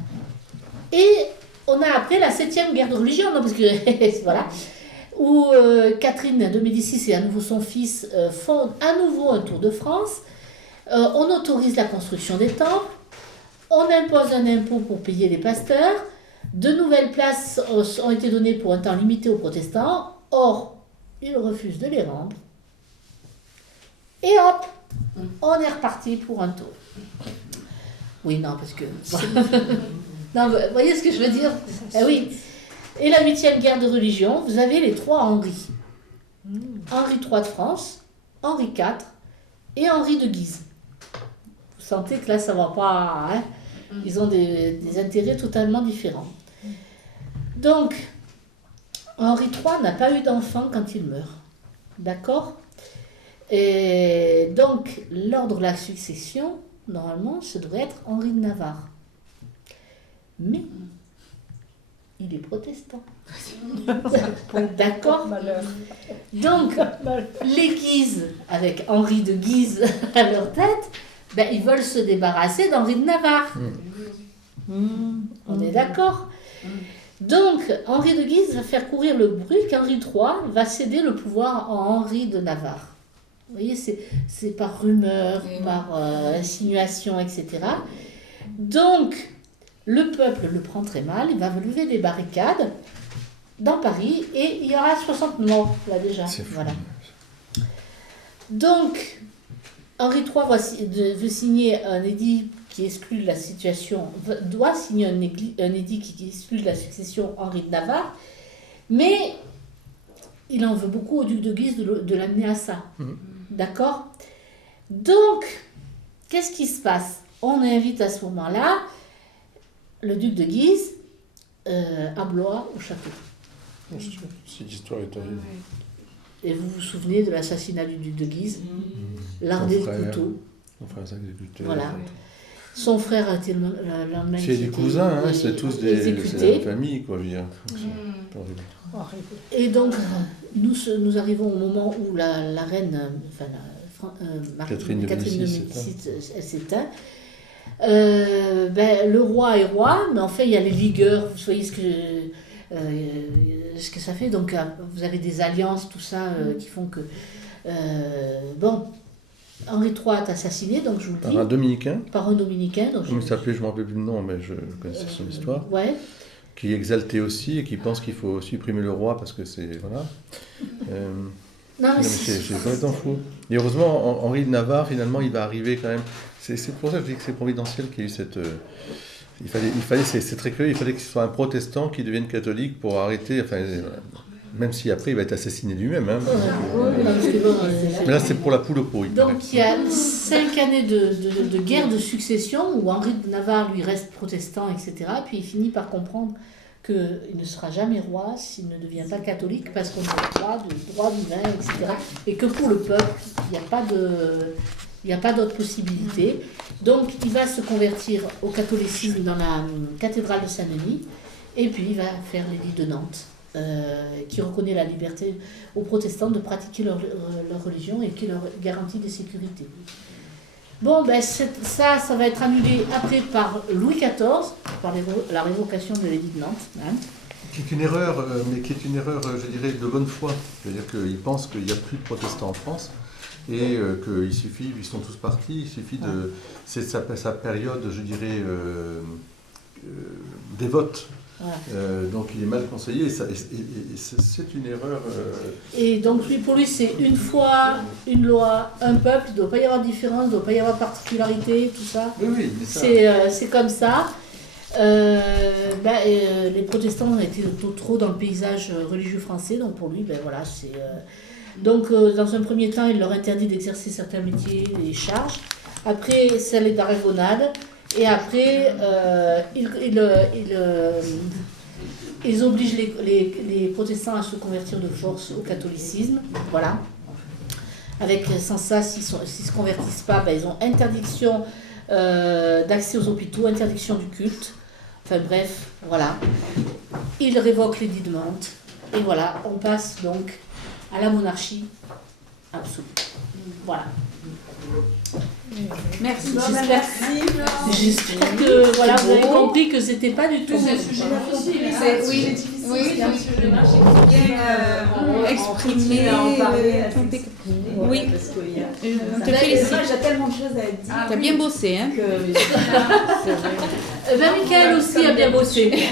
Et on a après la 7e guerre de religion, non, parce que voilà, où Catherine de Médicis et à nouveau son fils font à nouveau un tour de France. On autorise la construction des temples, on impose un impôt pour payer les pasteurs, de nouvelles places ont été données pour un temps limité aux protestants, or ils refusent de les rendre. Et hop, on est reparti pour un tour. Oui, non, parce que... non, vous voyez ce que je veux dire ? Oui. Et la 8e guerre de religion, vous avez les 3 Henri. Henri III de France, Henri IV et Henri de Guise. Vous sentez que là, ça ne va pas... Hein. Ils ont des intérêts totalement différents. Donc, Henri III n'a pas eu d'enfant quand il meurt. D'accord ? Et donc, l'ordre de la succession, normalement, ce devrait être Henri de Navarre. Mais, il est protestant. D'accord ? Donc, les Guises, avec Henri de Guise à leur tête, ils veulent se débarrasser d'Henri de Navarre. On est d'accord ? Donc, Henri de Guise va faire courir le bruit qu'Henri III va céder le pouvoir à Henri de Navarre. Vous voyez, c'est par rumeur, par insinuation, etc. Donc, le peuple le prend très mal, il va lever des barricades dans Paris et il y aura 60 morts, là déjà. Voilà. Donc, Henri III veut signer un édit qui exclut la situation, doit signer un édit qui exclut la succession Henri de Navarre, mais il en veut beaucoup au duc de Guise de l'amener à ça. D'accord ? Donc, qu'est-ce qui se passe ? On invite à ce moment-là le duc de Guise à Blois au château. Cette histoire est horrible. Et vous vous souvenez de l'assassinat du duc de Guise, lardé de couteau. Son frère s'est exécuté. Voilà. Son frère a été le lendemain. C'est des cousins, hein, c'est tous c'est la famille, quoi, je veux dire. Et donc, nous arrivons au moment où la reine, Catherine de Médicis, elle s'éteint. Le roi est roi, mais en fait, il y a les ligueurs, vous voyez ce que ça fait. Donc, vous avez des alliances, tout ça, qui font que... Henri III est assassiné, donc je vous le dis. Par un dominicain. Par un dominicain. Donc comment il s'appelait, je ne me rappelle plus le nom, mais je connaissais son histoire. Ouais. Qui est exalté aussi et qui pense qu'il faut supprimer le roi parce que c'est... Voilà. Non, mais c'est complètement fou. Et heureusement, Henri de Navarre, finalement, il va arriver quand même... C'est pour ça que je dis que c'est providentiel qu'il y ait eu cette... Il fallait c'est très curieux, il fallait que ce soit un protestant qui devienne catholique pour arrêter... Enfin, même si après il va être assassiné lui-même. Hein. Mais là, c'est pour la poule au pot. Donc il y a 5 années de guerre de succession où Henri de Navarre lui reste protestant, etc. Puis il finit par comprendre qu'il ne sera jamais roi s'il ne devient pas catholique parce qu'on a le droit divin, etc. Et que pour le peuple, il n'y a pas d'autre possibilité. Donc il va se convertir au catholicisme dans la cathédrale de Saint-Denis, et puis il va faire l'édit de Nantes, qui reconnaît la liberté aux protestants de pratiquer leur religion et qui leur garantit des sécurités. Bon, ben ça va être annulé après par Louis XIV, par la révocation de l'édit de Nantes. Hein. Qui est une erreur, mais qui est une erreur, je dirais, de bonne foi. C'est-à-dire qu'ils pensent qu'il n'y a plus de protestants en France et qu'il suffit, ils sont tous partis, il suffit de... C'est sa période, je dirais, dévote. Ouais. Donc il est mal conseillé, et c'est une erreur. Et donc pour lui, c'est une foi, une loi, un peuple, il ne doit pas y avoir de différence, il ne doit pas y avoir de particularité, tout ça. Oui, c'est comme ça. Les protestants ont été trop dans le paysage religieux français, donc pour lui, ben voilà, c'est... Donc dans un premier temps, il leur interdit d'exercer certains métiers et charges. Après, c'est les d'arrivonnade. Et après, ils obligent les protestants à se convertir de force au catholicisme. Voilà. Sans ça, s'ils ne se convertissent pas, ben, ils ont interdiction d'accès aux hôpitaux, interdiction du culte. Enfin bref, voilà. Ils révoquent l'édit de Nantes. Et voilà, on passe donc à la monarchie absolue. Voilà. Merci. J'espère que voilà, vous avez compris que c'était pas du tout. C'est un sujet difficile. Oui, c'est un sujet bien exprimé, en parler. Oui, on te félicite. J'ai tellement de choses à dire. T'as bien bossé, hein. Michael aussi a bien bossé.